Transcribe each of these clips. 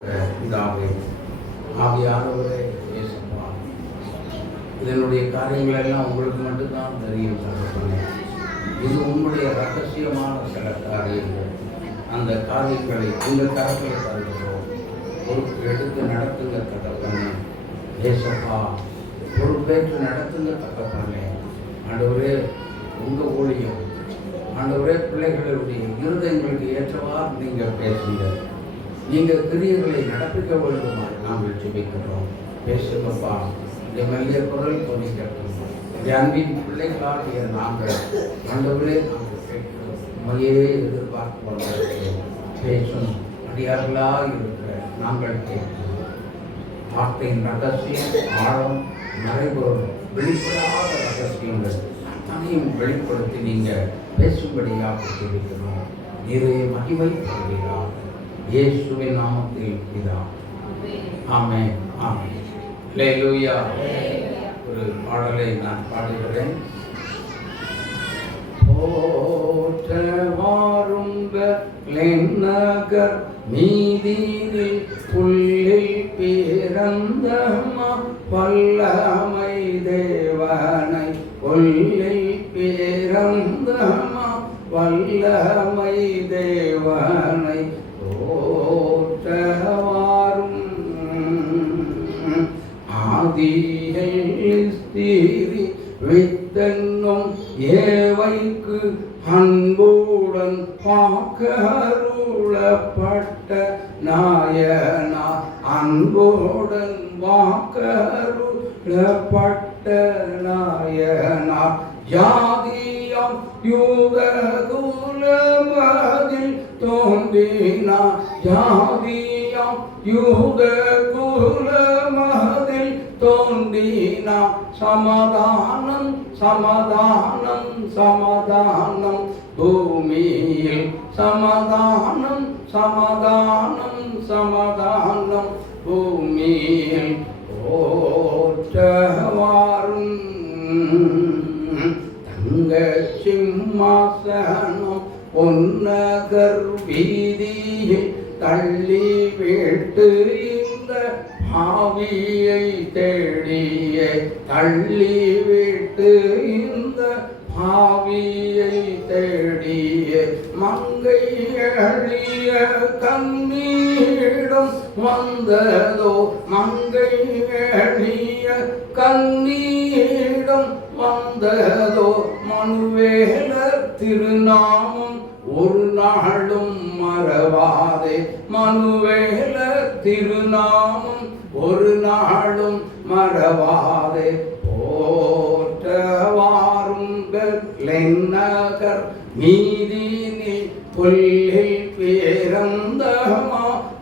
இதாகவே ஆவியானவரே இயேசுப்பா, இதனுடைய காரியங்கள் எல்லாம் உங்களுக்கு மட்டும்தான் தெரியும் தகப்பனே. இது உங்களுடைய ரகசியமான சில காரியங்கள். அந்த காரியங்களை உங்கள் கரத்தில் தருகிறோம். பொறுப்பு எடுத்து நடத்துங்க தகப்பனே. இயேசுப்பா, பொறுப்பேற்று நடத்துங்க தகப்பனே. ஆண்டவரே, உங்கள் ஊழியம் ஆண்டவரே, பிள்ளைகளுடைய இருதயங்களுக்கு ஏற்றவாறு நீங்கள் பேசுங்க. நீங்கள் கிரியைகளை நடப்பிக்க வேண்டுமா நாங்கள் ஜெபிக்கிறோம். பேசுங்கப்பா. இந்த மெல்லிய குரல் துணிக்கட்டும். இந்த அன்பின் பிள்ளைகளாகிய நாங்கள் ஆண்டவரே நாங்கள் கேட்கிறோம். உண்மையே எதிர்பார்த்து கொண்டிருக்கிறோம். பேசும் அடியார்களாக இருக்கிற நாங்கள் கேட்கிறோம். வார்த்தையின் ரகசியம், ஆழம், மறைபொருள், வெளிப்படாத ரகசியங்கள் அத்தனையும் வெளிப்படுத்தி நீங்கள் பேசும்படியாக ஜெபிக்கிறோம். நீரே மகிமை பெறுவீராக. இயேசுவின் நாமத்தில் பிதா. ஆமென். ஆமென். அல்லேலூயா. ஒரு பாடலை நான் பாடுகிறேன். நகர் மீதியில் புல்லில் பிறந்த வல்லமை தேவனை, புல்லில் பிறந்த வல்லமை தேவனை போற்றவாரும். ஆதியில் ஸ்திரி வித்தன்னும் ஏவைக்கு அன்புடன் வாக்கருளப்பட்ட நாயனா, அன்புடன் வாக்கருளப்பட்ட நாயனா, ஜாதியம் யூத குலமதில் தோன்றினா, ஜாதியம் யூத குலமதில் தோன்றினா, சமாதானம் சமாதானம் சமாதானம் பூமியில், சமாதானம் சமாதானம் சமாதானம் பூமியில் போற்றவாரும். தங்க சிம்மாசனம் பொன்னகர் வீதியில் தள்ளி விட்டு இந்த பாவியை தேடிய, தள்ளி விட்டு இந்த பாவியை தேடிய, மங்கை எழிய கண்ணீடம் வந்ததோ, மங்கை எழிய கண்ணீடம் வந்ததோ, மனுவேலர் திருநாமம் ஒரு நாளும் மறவாதே, மனுவேலர் திருநாமம் ஒரு நாளும் மறவாதே போற்றவாரும். பெத்லெஹேம் நகர் மீதினில் புல்லில் பிறந்த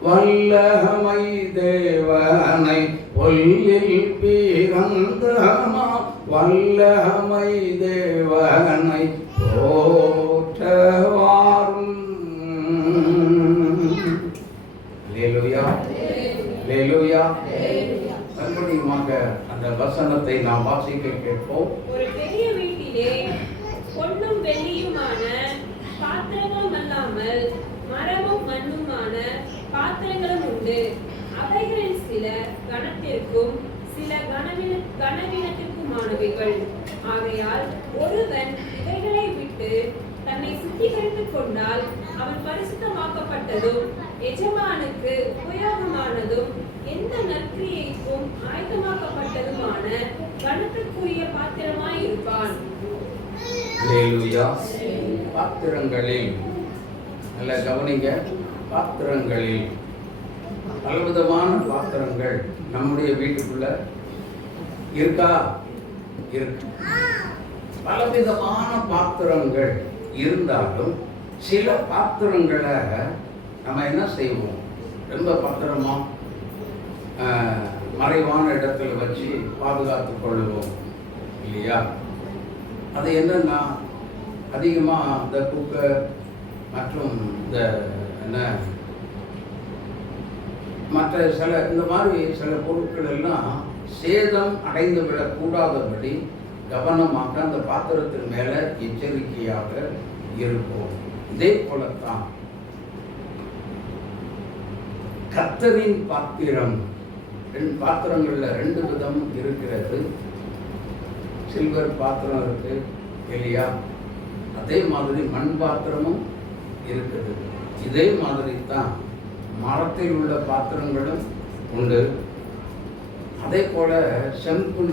வல்லமை தேவனை, புல்லில் பிறந்த வல்லமை தேவனை போற்றவாரும். அல்லேலூயா. அல்லேலூயா. மறுபடியுமாக அந்த வசனத்தை நாம் வாசிக்க கேட்போம். ஒரு பெரிய வீட்டிலே பொன்னும் வெள்ளியுமான பாத்திரங்களும் அல்லாமல் மரமும் மண்ணுமான பாத்திரங்களும் உண்டு. அவைகளில் சில கனத்திற்கும் சில கனவீனத்திற்குமானவைகள். ஆகையால் ஒருவன் இவைகளை விட்டு தன்னை சுத்திகரித்துக் கொண்டால் அவன் பரிசுத்தமாக்கப்பட்டதும் எஜமானுக்கு உபயோகமானதும் எந்த நற்கிரியைக்கும் ஆயத்தமாக்கப்பட்டதுமான கனத்திற்குரிய பாத்திரமாய் இருப்பான். அல்லேலூயா. பாத்திரங்களில் நல்ல கவனிங்க. பாத்திரங்களில் பலவிதமான பாத்திரங்கள் நம்முடைய வீட்டுக்குள்ள இருக்கா? இருக்கு. பலவிதமான பாத்திரங்கள் இருந்தாலும் சில பாத்திரங்களை நம்ம என்ன செய்வோம்? ரொம்ப பத்திரமா மறைவான இடத்துல வச்சு பாதுகாத்து கொள்ளுவோம் இல்லையா? அது என்னன்னா, அதிகமாக இந்த குக்கர் மற்றும் இந்த என்ன மற்ற சில இந்த மாதிரி சில பொருட்கள் எல்லாம் சேதம் அடைந்து விடக்கூடாதபடி கவனமாக அந்த பாத்திரத்தின் மேலே எச்சரிக்கையாக இருப்போம். இதே போலத்தான் கர்த்தரின் பாத்திரம். பாத்திரங்கள்ல 2 விதம் இருக்கிறது. சில்வர் பாத்திரம் இருக்கு இல்லையா? அதே மாதிரி மண் பாத்திரமும் இருக்குது. இதே மாதிரி தான் மரத்தில் உள்ள பாத்திரங்களும் உண்டு. அதே போல செம்பு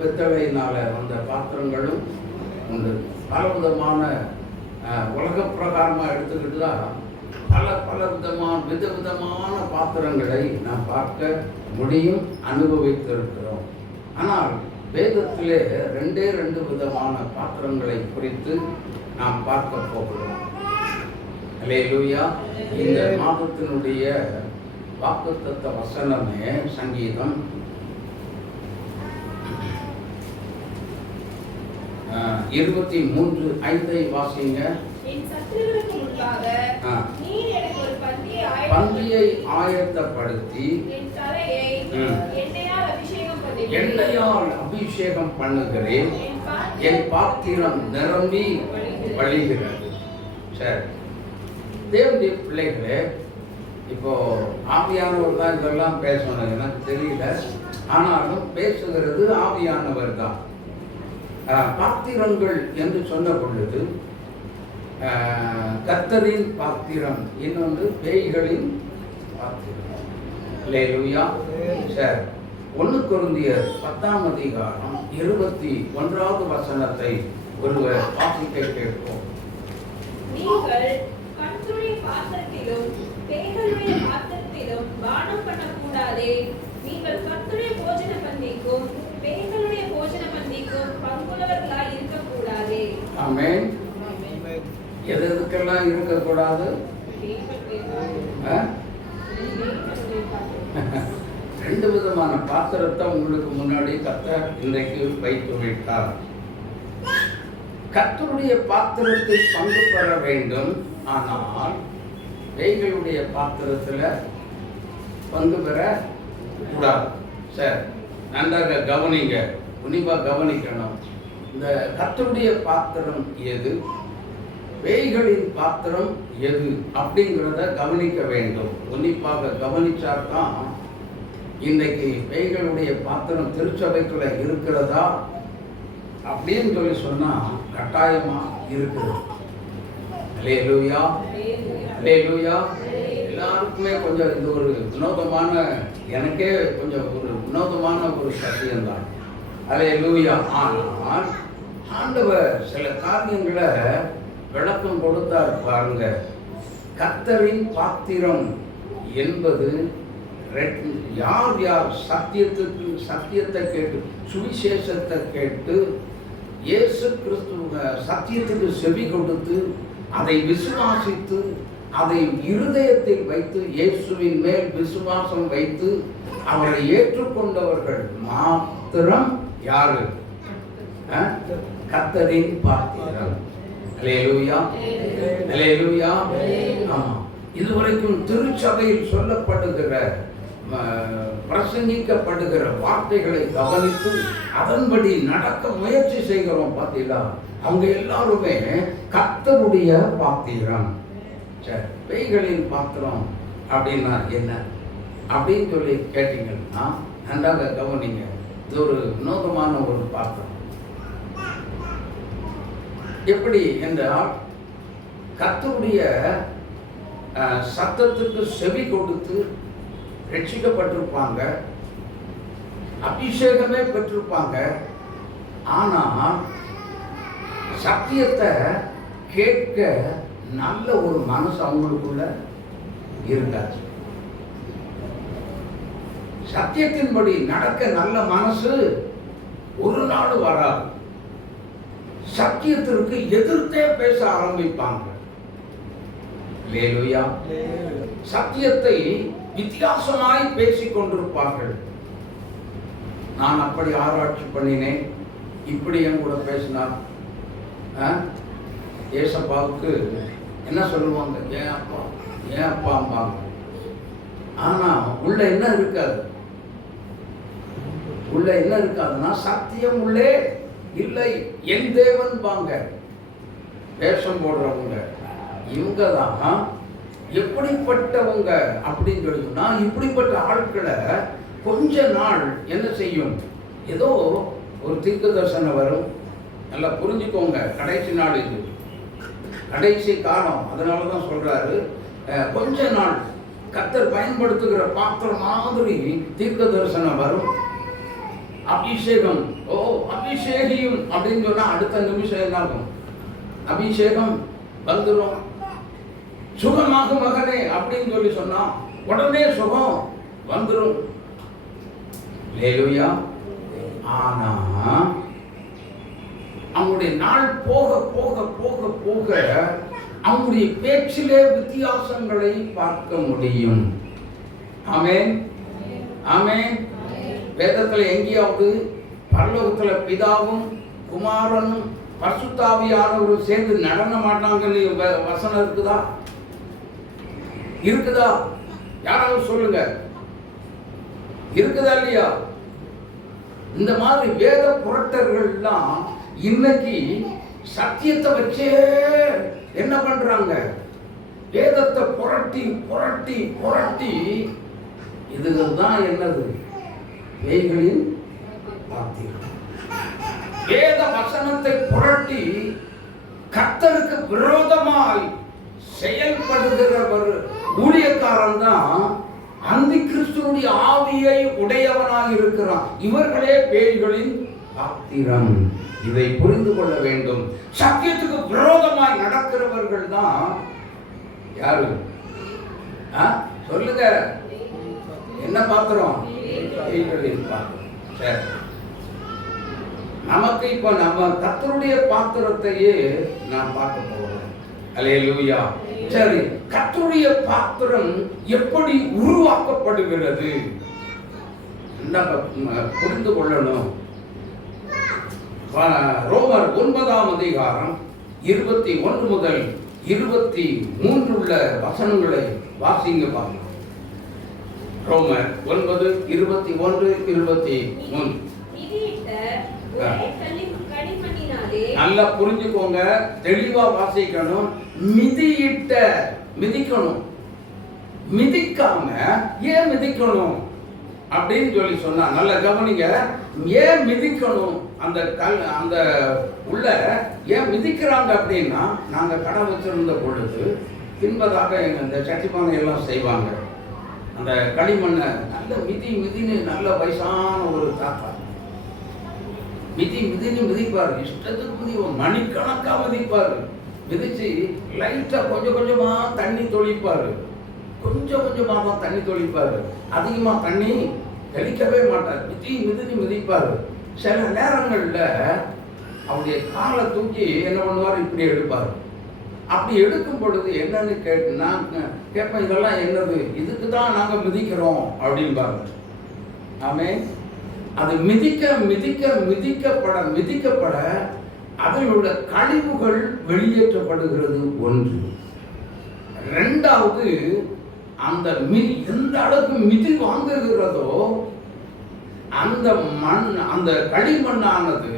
பித்தளையினால வந்த பாத்திரங்களும் உண்டு. பல விதமான உலக பிரகாரமாக எடுத்துக்கிட்டு பல விதவிதமான பாத்திரங்களை நாம் பார்க்க முடியும், அனுபவித்திருக்கிறோம். ஆனால் வேதத்திலே 2 விதமான பாத்திரங்களை குறித்து நாம் பார்க்க போகிறோம். அல்லேலூயா. இந்த மாதத்தினுடைய வாக்குத்தத்த வசனமே சங்கீதம் 23:5 வாசிங்க. என் சத்துருவுக்கு முன்பாக நீர் எனக்கு ஒரு பந்தியை ஆயத்தப்படுத்தி என் தலையை எண்ணெயால் அபிஷேகம் பண்ணுகிறேன். என் பாத்திரம் நிரம்பி வழிகிறது. சரி, தேவனுடைய பிள்ளைகளே, இப்போ ஆவியானவர் தான் இதெல்லாம் பேசணும், எனக்கு தெரியல. ஆனாலும் பேசுகிறது ஆவியானவர் தான். பாத்திரங்கள் என்று சொன்ன பொழுது கர்த்தரின் பாத்திரம், இன்னொன்று பேய்களின் பாத்திரம். அல்லேலூயா. சரி, 1 கொரிந்தியர் 10ஆம் அதிகாரம் 21வது வசனத்தை ஒருவர் வாசிக்க கேட்போம். நீங்கள் கர்த்தருடைய பாத்திரத்திலும் பேய்களுடைய பாத்திரத்திலும் பானம் பண்ணக்கூடாதே. நீங்கள் கர்த்தருடைய போஜன பந்திக்கும் பேய்களுடைய போஜன பந்திக்கும் பங்குள்ளவர்களாய் இருக்கக்கூடாதே. ஆமென். எதுக்கெல்லாம் இருக்கக்கூடாது? 2 விதமான பாத்திரத்தை உங்களுக்கு முன்னாடி கர்த்தர் இன்றைக்கு வைத்து விட்டார். கர்த்தருடைய பாத்திரத்தில் பங்கு பெற வேண்டும். ஆனால் பேய்களுடைய பாத்திரத்தில் பங்கு பெற கூடாது. சரி, நன்றாக கவனிங்க, உன்னிப்பா கவனிக்கணும். இந்த கர்த்தருடைய பாத்திரம் எது, பேய்களின் பாத்திரம் எது அப்படிங்கிறத கவனிக்க வேண்டும். உன்னிப்பாக கவனிச்சால்தான் இன்றைக்கு பேய்களுடைய பாத்திரம் திருச்சபைக்குள்ள இருக்கிறதா அப்படின்னு சொல்லி சொன்னா கட்டாயமா இருக்குது. அல்லேலூயா, அல்லேலூயா. எல்லாருக்குமே கொஞ்சம் இது ஒரு வினோதமான, எனக்கே கொஞ்சம் ஒரு வினோதமான ஒரு சத்தியம்தான். அல்லேலூயா. ஆனால் ஆண்டவர் சில காரியங்களை விளக்கம் கொடுத்தார் பாருங்க. கர்த்தரின் பாத்திரம் என்பது யார் யார் சத்தியத்தை கேட்டு, சுவிசேஷத்தை கேட்டு, இயேசு கிறிஸ்துவ சத்தியத்துக்கு செவி கொடுத்து, அதை விசுவாசித்து, அதை இருதயத்தில் வைத்து, இயேசுவின் மேல் விசுவாசம் வைத்து அவரை ஏற்றுக்கொண்டவர்கள் மாத்திரம் யாரு? கர்த்தரின் பாத்திரம். அல்லேலூயா, அல்லேலூயா. ஆமா, இதுவரைக்கும் திருச்சபையில் சொல்லப்படுகிற பிரசங்கிக்கப்படுகிற வார்த்தைகளை கவனித்து அதன்படி நடக்க முயற்சி செய்கிறோம். பார்த்தீங்களா? அவங்க எல்லாருமே கர்த்தருடைய பாத்திரம். சரி, பேய்களின் பாத்திரம் அப்படின்னா என்ன அப்படின்னு சொல்லி கேட்டீங்கன்னா நன்றாக கவனிங்க. இது ஒரு வினோதமான ஒரு பாத்திரம். எப்படி என்றால், கர்த்தருடைய சத்தத்துக்கு செவி கொடுத்து ரட்சிக்கப்பட்டிருப்பாங்க, அபிஷேகமே பெற்றிருப்பாங்க. ஆனால் சத்தியத்தை கேட்க நல்ல ஒரு மனசு அவங்களுக்குள்ள இருக்காது. சத்தியத்தின்படி நடக்க நல்ல மனசு ஒரு நாள் வராது. சத்தியத்திற்கு எதிர்த்தே பேச ஆரம்பிப்பாங்க. அல்லேலூயா. சத்தியத்தை வித்தியாசமாய் பேசிக் கொண்டிருப்பார்கள். நான் அப்படி ஆராய்ச்சி பண்ணினேன், இப்படி என் கூட பேசினார். ஏசப்பாவுக்கு என்ன சொல்லுவாங்க? ஏன் அப்பாம்பாங்க. ஆனா உள்ள என்ன இருக்காது? உள்ள என்ன இருக்காதுன்னா சத்தியம் உள்ளே இல்லை. என் தேவன் பாங்க வேஷம் போடுறவங்க இவங்க தான் எப்படிப்பட்டவங்க அப்படின்னு சொல்லி சொன்னா, இப்படிப்பட்ட ஆட்களை கொஞ்ச நாள் என்ன செய்யும், ஏதோ ஒரு தீர்க்க தரிசனம் வரும். நல்லா புரிஞ்சுக்கோங்க, கடைசி நாள் இது, கடைசி காலம். அதனால தான் சொல்றாரு, கொஞ்ச நாள் கர்த்தர் பயன்படுத்துகிற பாத்திரம் மாதிரி தீர்க்க தரிசனம் வரும். அபிஷேகம், ஓ அபிஷேகியும் அப்படின்னு சொன்னா அடுத்த நிமிஷம் என்ன ஆகும், அபிஷேகம் வந்துடும். சுகமாக மகனே அப்படின்னு சொல்லி சொன்னா உடனே சுகம் வந்துடும். ஹல்லேலூயா. ஆனா அவங்களுடைய நாள் போக போக போக போக அவங்களுடைய பேச்சிலே வித்தியாசங்களை பார்க்க முடியும். ஆமென், ஆமென். வேதத்துல எங்கேயாவது பரலோகத்துல பிதாவும் குமாரனும் பரிசுத்தாவியானவரும் சேர்ந்து நடன மாட்டாங்கன்னு வசனம் இருக்குதா? இருக்குதா? யாராவது சொல்லுங்க, இருக்குதா இல்லையா? இந்த மாதிரி வேத புரட்டர்கள்லாம் இன்னைக்கு சத்தியத்தை வச்சே என்ன பண்றாங்க, வேதத்தை புரட்டி புரட்டி புரட்டி, இதுதான் என்னது, பேய்களின் வார்த்தைகள். வேத வசனத்தை புரட்டி கர்த்தருக்கு விரோதமாய் செயல்படுகிறவர் ஊழியக்காரன் தான் அந்தி கிறிஸ்துவுடைய ஆவியை உடையவனாக இருக்கிறான். இவர்களே பேய்களின் பாத்திரம். இதை புரிந்து கொள்ள வேண்டும். சத்தியத்துக்கு விரோதமாய் நடக்கிறவர்கள் தான் யாரு? சொல்லுங்க, என்ன பாத்திரம்? பேய்களின் பாத்திரம். சரி, நமக்கு இப்ப நம்ம கர்த்தருடைய பாத்திரத்தையே நான் பார்க்க போறேன். அல்லேலூயா. சரி, கர்த்தருடைய பாத்திரம் எப்படி உருவாக்கப்படுகிறது புரிந்து கொள்ளணும். ரோமர் 9ஆம் அதிகாரம் 21 முதல் 23 உள்ள வசனங்களை வாசிங்க பாருங்க. ரோமர் 9, 21, 23. நல்லா புரிஞ்சுக்கோங்க, தெளிவா வாசிக்கணும். மிதியிட்ட, மிதிக்கணும், மிதிக்காம ஏன் மிதிக்கணும் அப்படின்னு சொல்லி சொன்னா நல்லா கவனிங்க. ஏன் மிதிக்கணும், அந்த கல் அந்த உள்ள ஏன் மிதிக்கிறாங்க அப்படின்னா, நாங்க கடை வச்சிருந்த பொழுது பின்பதாக எங்க இந்த சட்டிப்பானை எல்லாம் செய்வாங்க. அந்த களிமண்ணை நல்ல மிதி மிதின்னு நல்ல வயசான ஒரு தாத்தா மிதி மிதின்னு மிதிப்பாரு. இஷ்டத்துக்கு மிதிப்பார், மணிக்கணக்கா மிதிப்பாரு. மிதிச்சு லைட்டா கொஞ்சம் கொஞ்சமா தண்ணி தொளிப்பாரு. கொஞ்சம் கொஞ்சமா தான் தண்ணி தொளிப்பாரு, அதிகமா தண்ணி தெளிக்கவே மாட்டார். மிதி மிதின்னு மிதிப்பாரு. சில நேரங்கள்ல அவருடைய காலை தூக்கி என்ன பண்ணுவார், இப்படி எடுப்பார். அப்படி எடுக்கும் பொழுது என்னன்னு கேட்பேன், இதெல்லாம் என்னது, இதுக்கு தான் நாங்க மிதிக்கிறோம் அப்படின்பாங்க. ஆமென். அது மிதிக்க மிதிக்க மிதிக்கப்பட மிதிக்கப்பட அதனோட கழிவுகள் வெளியேற்றப்படுகிறது. ஒன்று. இரண்டாவது, அந்த மிதி எந்த அளவுக்கு மிதி வாங்குகிறதோ அந்த மண், அந்த களிமண்ணானது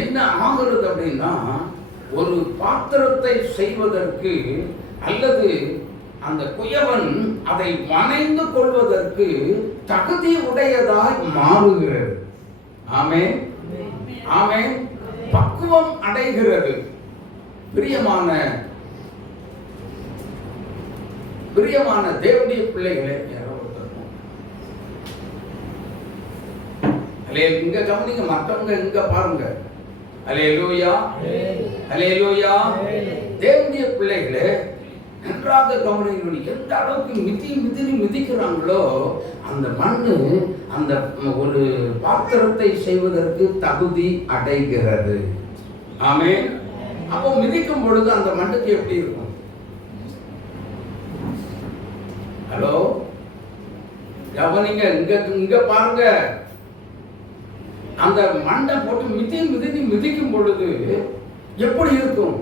என்ன ஆகிறது அப்படின்னா, ஒரு பாத்திரத்தை செய்வதற்கு அல்லது அந்த குயவன் அதை வணைந்து கொள்வதற்கு தகுதி உடையதாய் மாறுகிறது. ஆமென், ஆமென். பக்குவம் அடைகிறது. பிரியமான பிரியமான தேவனுடைய பிள்ளைகளே, இங்க கவனிங்க, மற்றவங்க இங்க பாருங்க. அல்லேலூயா, அல்லேலூயா. தேவனுடைய பிள்ளைகளே நன்றாக கவனிக்கணும். எந்த அளவுக்கு மிதி மிதினு மிதிக்கிறாங்களோ அந்த மண்ணு அந்த ஒரு பாத்திரத்தை செய்வதற்கு தகுதி அடைகிறது. ஆமென். அப்போ மிதிக்கும் பொழுது அந்த மண்ணுக்கு எப்படி இருக்கும்? ஹலோ, கவனிங்க, இங்க பாருங்க. அந்த மண்ணை போட்டு மிதி மிதி மிதிக்கும் பொழுது எப்படி இருக்கும்?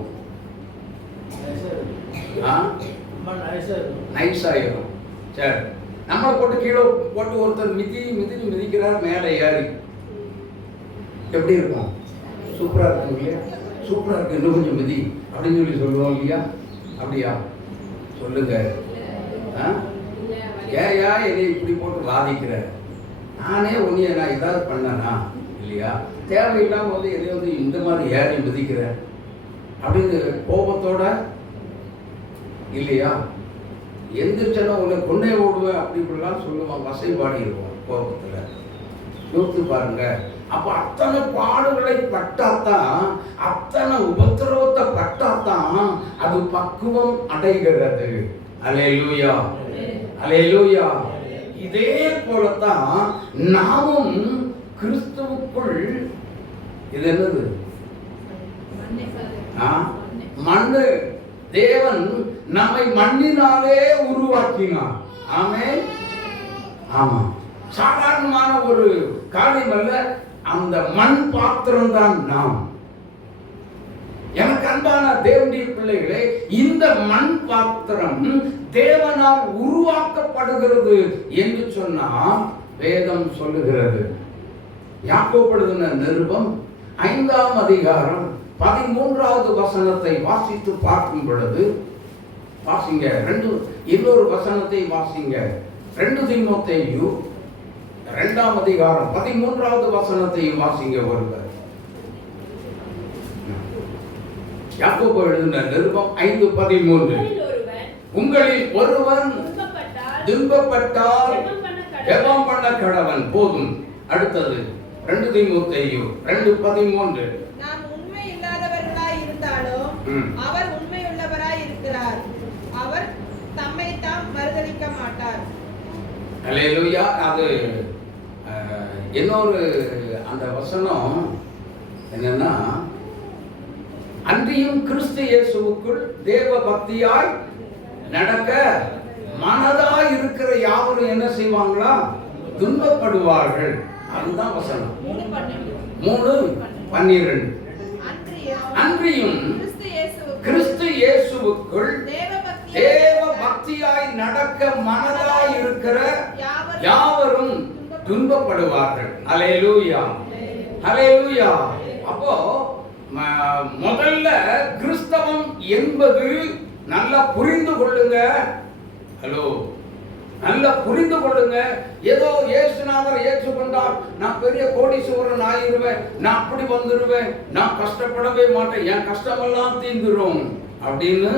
நைஸாயிரும். சரி, நம்மளை போட்டு கீழே போட்டு ஒருத்தர் மிதி மிதி மிதிக்கிறார் மேலே ஏறி, எப்படி இருக்கும்? சூப்பரா இருக்கும் இல்லையா? சூப்பரா இருக்கு, இன்னும் கொஞ்சம் மிதி அப்படின்னு சொல்லி சொல்லுவோம் இல்லையா? அப்படியா? சொல்லுங்க. ஏயா என்னை இப்படி போட்டு வாதிக்கிற? நானே உன்னைய நான் ஏதாவது பண்ணனா இல்லையா? தேவையில்லாம வந்து எதை வந்து இந்த மாதிரி ஏறி மிதிக்கிற அப்படின்னு கோபத்தோட இல்லையா? எந்திரிச்சனா உன்னை கொண்டே ஓடுவேன் அப்படி இப்படிலாம் சொல்லுவான். வசைபாடி இருக்கும் கோபத்துல. யோசித்து பாருங்க. அப்ப அத்தனை பாடுகளை பட்டாத்தான், அத்தனை உபத்திரவத்தை பட்டாத்தான் அது பக்குவம் அடைகிறது. அல்லேலூயா, அல்லேலூயா. இதே போலத்தான் நாமும் கிறிஸ்துவுக்குள், இது என்னது? மண்ணு. தேவன் நம்மை மண்ணினாலே உருவாக்கினார். ஆமென். ஆமா, சாதாரணமான ஒரு காரியம் அல்ல. அந்த மண் பாத்திரம் தான் நாம். எனக்கு அன்பான தேவனுடைய பிள்ளைகளே, இந்த மண் பாத்திரம் தேவனால் உருவாக்கப்படுகிறது என்று சொன்னால் வேதம் சொல்லுகிறது. யாக்கோபு எழுதின நிருபம் 5ஆம் அதிகாரம் 13வது வசனத்தை வாசித்து பார்க்கும் பொழுது, வாசிங்க. இன்னொரு வசனத்தை வாசிங்க. 2 தீமோத்தேயு 2ஆம் அதிகாரம் 13வது வசனத்தையும் வாசிங்க ஒருவர். யாக்கோபு எழுதின நிருபம் 5:13. உங்களில் ஒருவன் துன்பப்பட்டால் ஜெபம் பண்ண கடவன். போதும். அடுத்தது 2 தீமோத்தேயு 2:13. நாம் உண்மை இல்லாதவர்களாய் இருந்தாலும் அவர் உண்மையுள்ளவராய் இருக்கிறார். அவர் தம்மை தாம் மறுதலிக்க மாட்டார். அல்லேலூயா. அது இன்னொரு அந்த வசனம் என்னன்னா, அன்றியும் கிறிஸ்து இயேசுவுக்குள் தேவ பக்தியாய் நடக்க மனதாய் இருக்கிற யாவரும் என்ன செய்வாங்களா? துன்பப்படுவார்கள். அதுதான் வசனம் 3:12. அன்றியும் கிறிஸ்து இயேசுவுக்குள் தேவ பக்தியாய் நடக்க மனதாய் இருக்கிற யாவரும் துன்பப்படுவார்கள். அல்லேலூயா, அல்லேலூயா. அப்போ முதல்ல கிறிஸ்தவம் என்பது நல்லா புரிந்து கொள்ளுங்க. ஹலோ, நல்லா புரிந்து கொள்ளுங்க. ஏதோ இயேசுநாதர் ஏற்றுக்கொண்டால் நான் பெரிய கோடீஸ்வரன் ஆகிருவேன், நான் அப்படி வந்துருவேன், நான் கஷ்டப்படவே மாட்டேன், என் கஷ்டமெல்லாம் தீர்ந்துரும் அப்படின்னு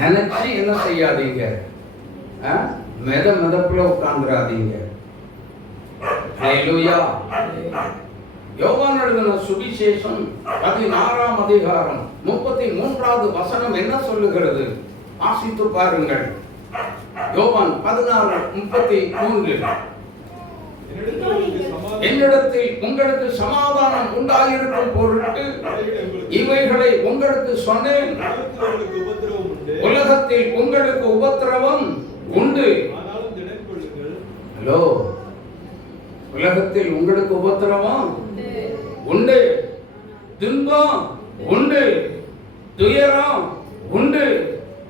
நினைச்சு என்ன செய்யாதீங்க. மிதப்புல உட்கார்ந்துடாதீங்க. அல்லேலூயா. யோவான் எழுதின சுவிசேஷம் 16ஆம் அதிகாரம் 33வது வசனம் என்ன சொல்லுகிறது? வாசித்து பாருங்கள். யோவான் 16:33. என்னிடத்தில் உங்களுக்கு சமாதானம் உண்டாயிருக்கும் பொருட்டு இவைகளை உங்களுக்கு சொன்னேன். உலகத்தில் உங்களுக்கு உபத்திரவம் உண்டு. ஹலோ, உலகத்தில் உங்களுக்கு உபத்திரவம் உண்டு, துன்பம் உண்டு, துயரம் உண்டு,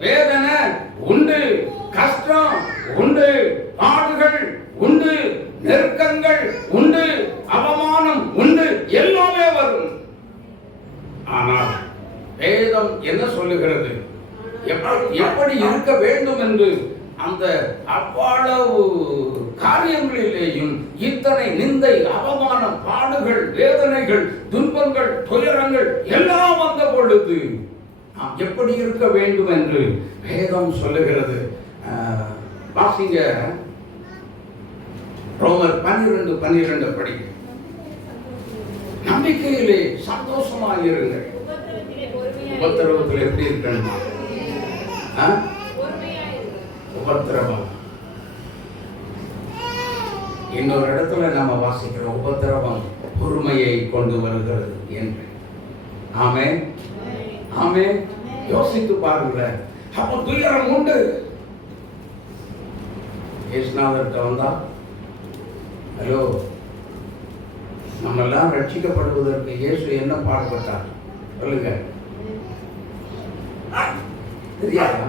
வேதனை உண்டு, கஷ்டம் உண்டு, பாடுகள் உண்டு, நெருக்கங்கள் உண்டு, அவமானம் உண்டு, எல்லாமே வரும். ஆனால் வேதம் என்ன சொல்லுகிறது? எப்படி இருக்க வேண்டும் என்று அந்த அவ்வளவு காரியங்களிலேயும் இத்தனை நிந்தை, அவமானம், பாடுகள், வேதனைகள், துன்பங்கள், துயரங்கள் எல்லாம் வந்த பொழுது நாம் எப்படி இருக்க வேண்டும் என்று வேதம் சொல்லுகிறது. வாசிங்க. ரோமர் 12:12 படி. நம்பிக்கையிலே சந்தோஷமாக இருங்கள். உபத்திரவத்தில் எப்படி இருக்கணுமா? உபத்திரவம். இன்னொரு இடத்துல நாம வாசிக்கிறோம், உபத்திரவம் பொறுமையை கொண்டு வருகிறது என்று. ஆமென், ஆமென். யோசித்து பாருங்க. அப்போ துயரம் உண்டு. இயேசுநாதர்கிட்ட வந்தா, ஹலோ, நம்ம எல்லாம் ரட்சிக்கப்படுவதற்கு இயேசு என்ன பாடுபட்டார் சொல்லுங்க. தெரியாதா?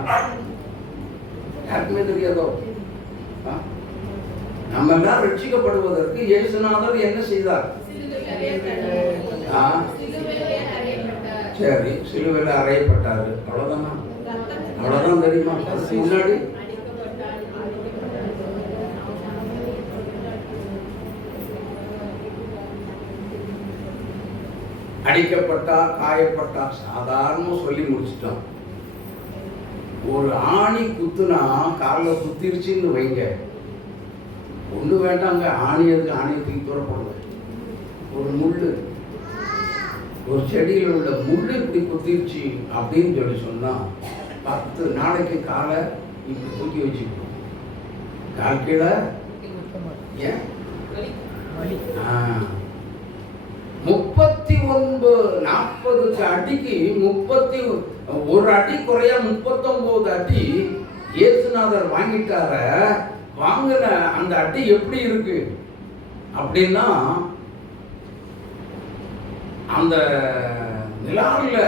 யாருக்குமே தெரியாதோ? நம்ம எல்லாம் ரட்சிக்கப்படுவதற்கு இயேசுநாதர் என்ன செய்தார்? சரி, சிலுவையில் அறையப்பட்டாரு, அவ்வளவுதானா? அவ்வளவுதான் தெரியுமா? முன்னாடி அடிக்கப்பட்டா, காயப்பட்டா, சாதாரண சொல்லி முடிச்சிட்டோம். ஒரு ஆணி குத்துனா காலில் குத்திருச்சுன்னு வைங்க, ஒண்ணு வேண்டாங்க, ஆணியை தூக்கி தூரப்படுங்க. ஒரு முள்ளு, ஒரு செடியில் உள்ள முள்ளு இப்படி குத்திருச்சு அப்படின்னு சொல்லி சொன்னா 10 நாளைக்கு காலை இப்படி தூக்கி வச்சுக்கணும். கால் கீழே ஏன் 39-40 அடிக்கு 31 அடி குறையா 39 அடி இயேசுநாதர் வாங்கிட்டார. வாங்கின அந்த அடி எப்படி இருக்கு அப்படின்னா, அந்த நிலாவில்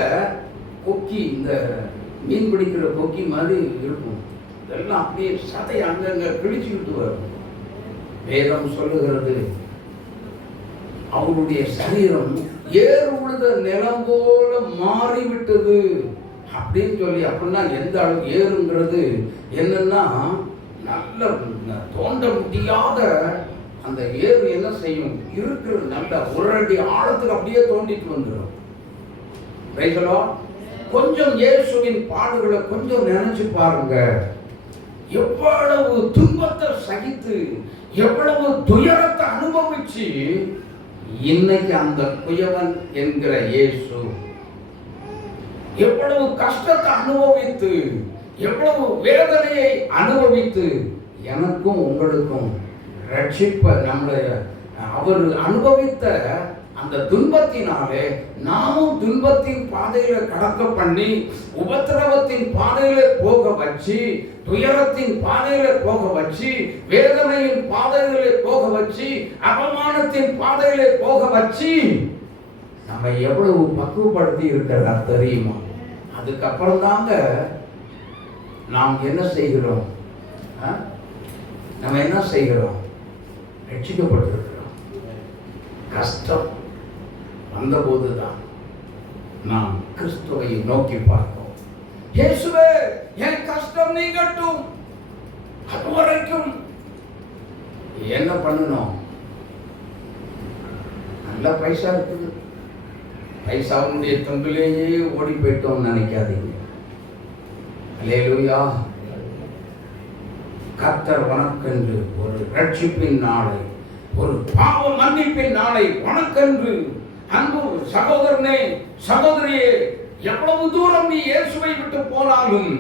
கொக்கி, இந்த மீன் பிடிக்கிற கொக்கி மாதிரி இருக்கும். இதெல்லாம் அப்படியே சதை அங்கங்க கிழிச்சுக்கிட்டு வரும். வேதம் சொல்லுகிறது அவருடைய சரீரம் ஏறு உழுத நிலம் போல மாறிவிட்டது அப்படின்னு சொல்லி. அப்படின்னா எந்த அளவு ஏறுங்கிறது என்னன்னா, நல்ல தோண்ட முடியாத அந்த ஏறு என்ன செய்யும், இருக்கிற நல்ல ஒரு அடி ஆழத்துக்கு அப்படியே தோண்டிட்டு வந்துடும். கொஞ்சம் இயேசுவின் பாடுகளை கொஞ்சம் நினைச்சு பாருங்க. எவ்வளவு துன்பத்தை சகித்து, எவ்வளவு துயரத்தை அனுபவிச்சு இன்னைக்கு அந்த குயவன் என்கிற இயேசு எவ்வளவு கஷ்டத்தை அனுபவித்து, எவ்வளவு வேதனையை அனுபவித்து எனக்கும் உங்களுக்கும் ரட்சிப்ப நம்முடைய அவர் அனுபவித்த அந்த துன்பத்தினாலே நாமும் துன்பத்தின் பாதையில கடக்க பண்ணி, உபத்திரவத்தின் பாதையில போக வச்சு, துயரத்தின் பாதையில போக வச்சு, வேதனையின் பாதையில போக வச்சு, அவமானத்தின் பாதையில போக வச்சு நம்ம எவ்வளவு பக்குவப்படுத்தி இருக்கிறார் தெரியுமா? அதுக்கப்புறம் தாங்க நாம் என்ன செய்கிறோம்? நம்ம என்ன செய்கிறோம்? ரட்சிக்கப்பட்டிருக்கிறோம். கஷ்டம் வந்தபோதுதான் நாம் கிறிஸ்துவை நோக்கி பார்த்தோம். இயேசுவே, என் கஷ்டம் நீங்கட்டும். அது வரைக்கும் என்ன பண்ணணும்? நல்ல பைசா இருக்குது, பைசாவுடைய தொங்கிலேயே ஓடி போயிட்டோம் நினைக்காதீங்க. அல்லேலூயா. கர்த்தர் வணக்கென்று ஒரு ரட்சிப்பின் நாளை, ஒரு பாவ மன்னிப்பின் நாளை வணக்கென்று. அன்பு சகோதரனே, சகோதரியே, எவ்வளவு தூரம் நீ இயேசுவை விட்டு போனாலும்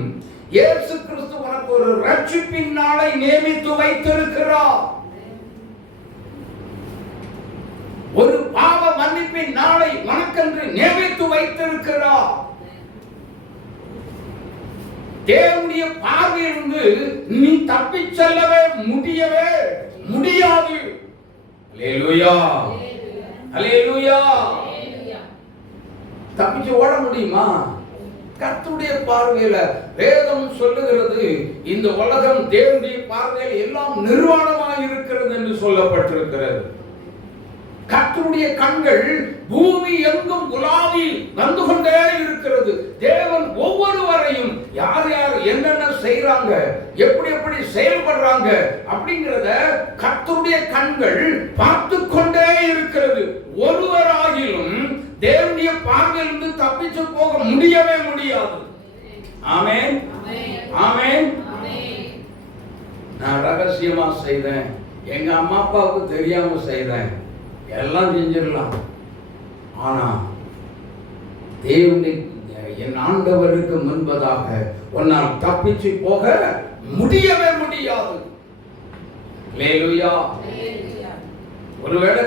இயேசு கிறிஸ்து உனக்கு ஒரு ரட்சிப்பின் நாளை நியமித்து வைத்திருக்கிறார். ஒரு பாவ மன்னிப்பின் நாளை உனக்கென்று நியமித்து வைத்திருக்கிறார். தேவனுடைய பார்வையிலிருந்து நீ தப்பிச் செல்லவே முடியவே முடியாது. அல்லேலூயா, அல்லேலூயா. தப்பிச்சு ஓட முடியுமா? கர்த்தருடைய பார்வையில வேதம் சொல்லுகிறது, இந்த உலகம் தேவனுடைய பார்வையில் எல்லாம் நிர்வாணமாக இருக்கிறது என்று சொல்லப்பட்டிருக்கிறது. கர்த்தருடைய கண்கள் பூமி எங்கும் உலாவி வந்து கொண்டே இருக்கிறது. தேவன் ஒவ்வொருவரையும் யார் யார் என்னென்ன செய்யறாங்க, எப்படி எப்படி செயல்படுறாங்க அப்படிங்கிறத கர்த்தருடைய கண்கள் பார்த்து கொண்டே இருக்கிறது. ஒருவராகிலும் தேவனுடைய பார்வையிலிருந்து தப்பிச்சு போக முடியவே முடியாது. ஆமென், ஆமென். நான் ரகசியமா செய்தேன், எங்க அம்மா அப்பாவுக்கு தெரியாம செய்தேன், எல்லாம் செஞ்சிடலாம். ஆனா தேவனை என் ஆண்டவருக்கு முன்பதாக உன்னால் தப்பிச்சு போக முடியவே முடியாது. அல்லேலூயா. ஒருவேளை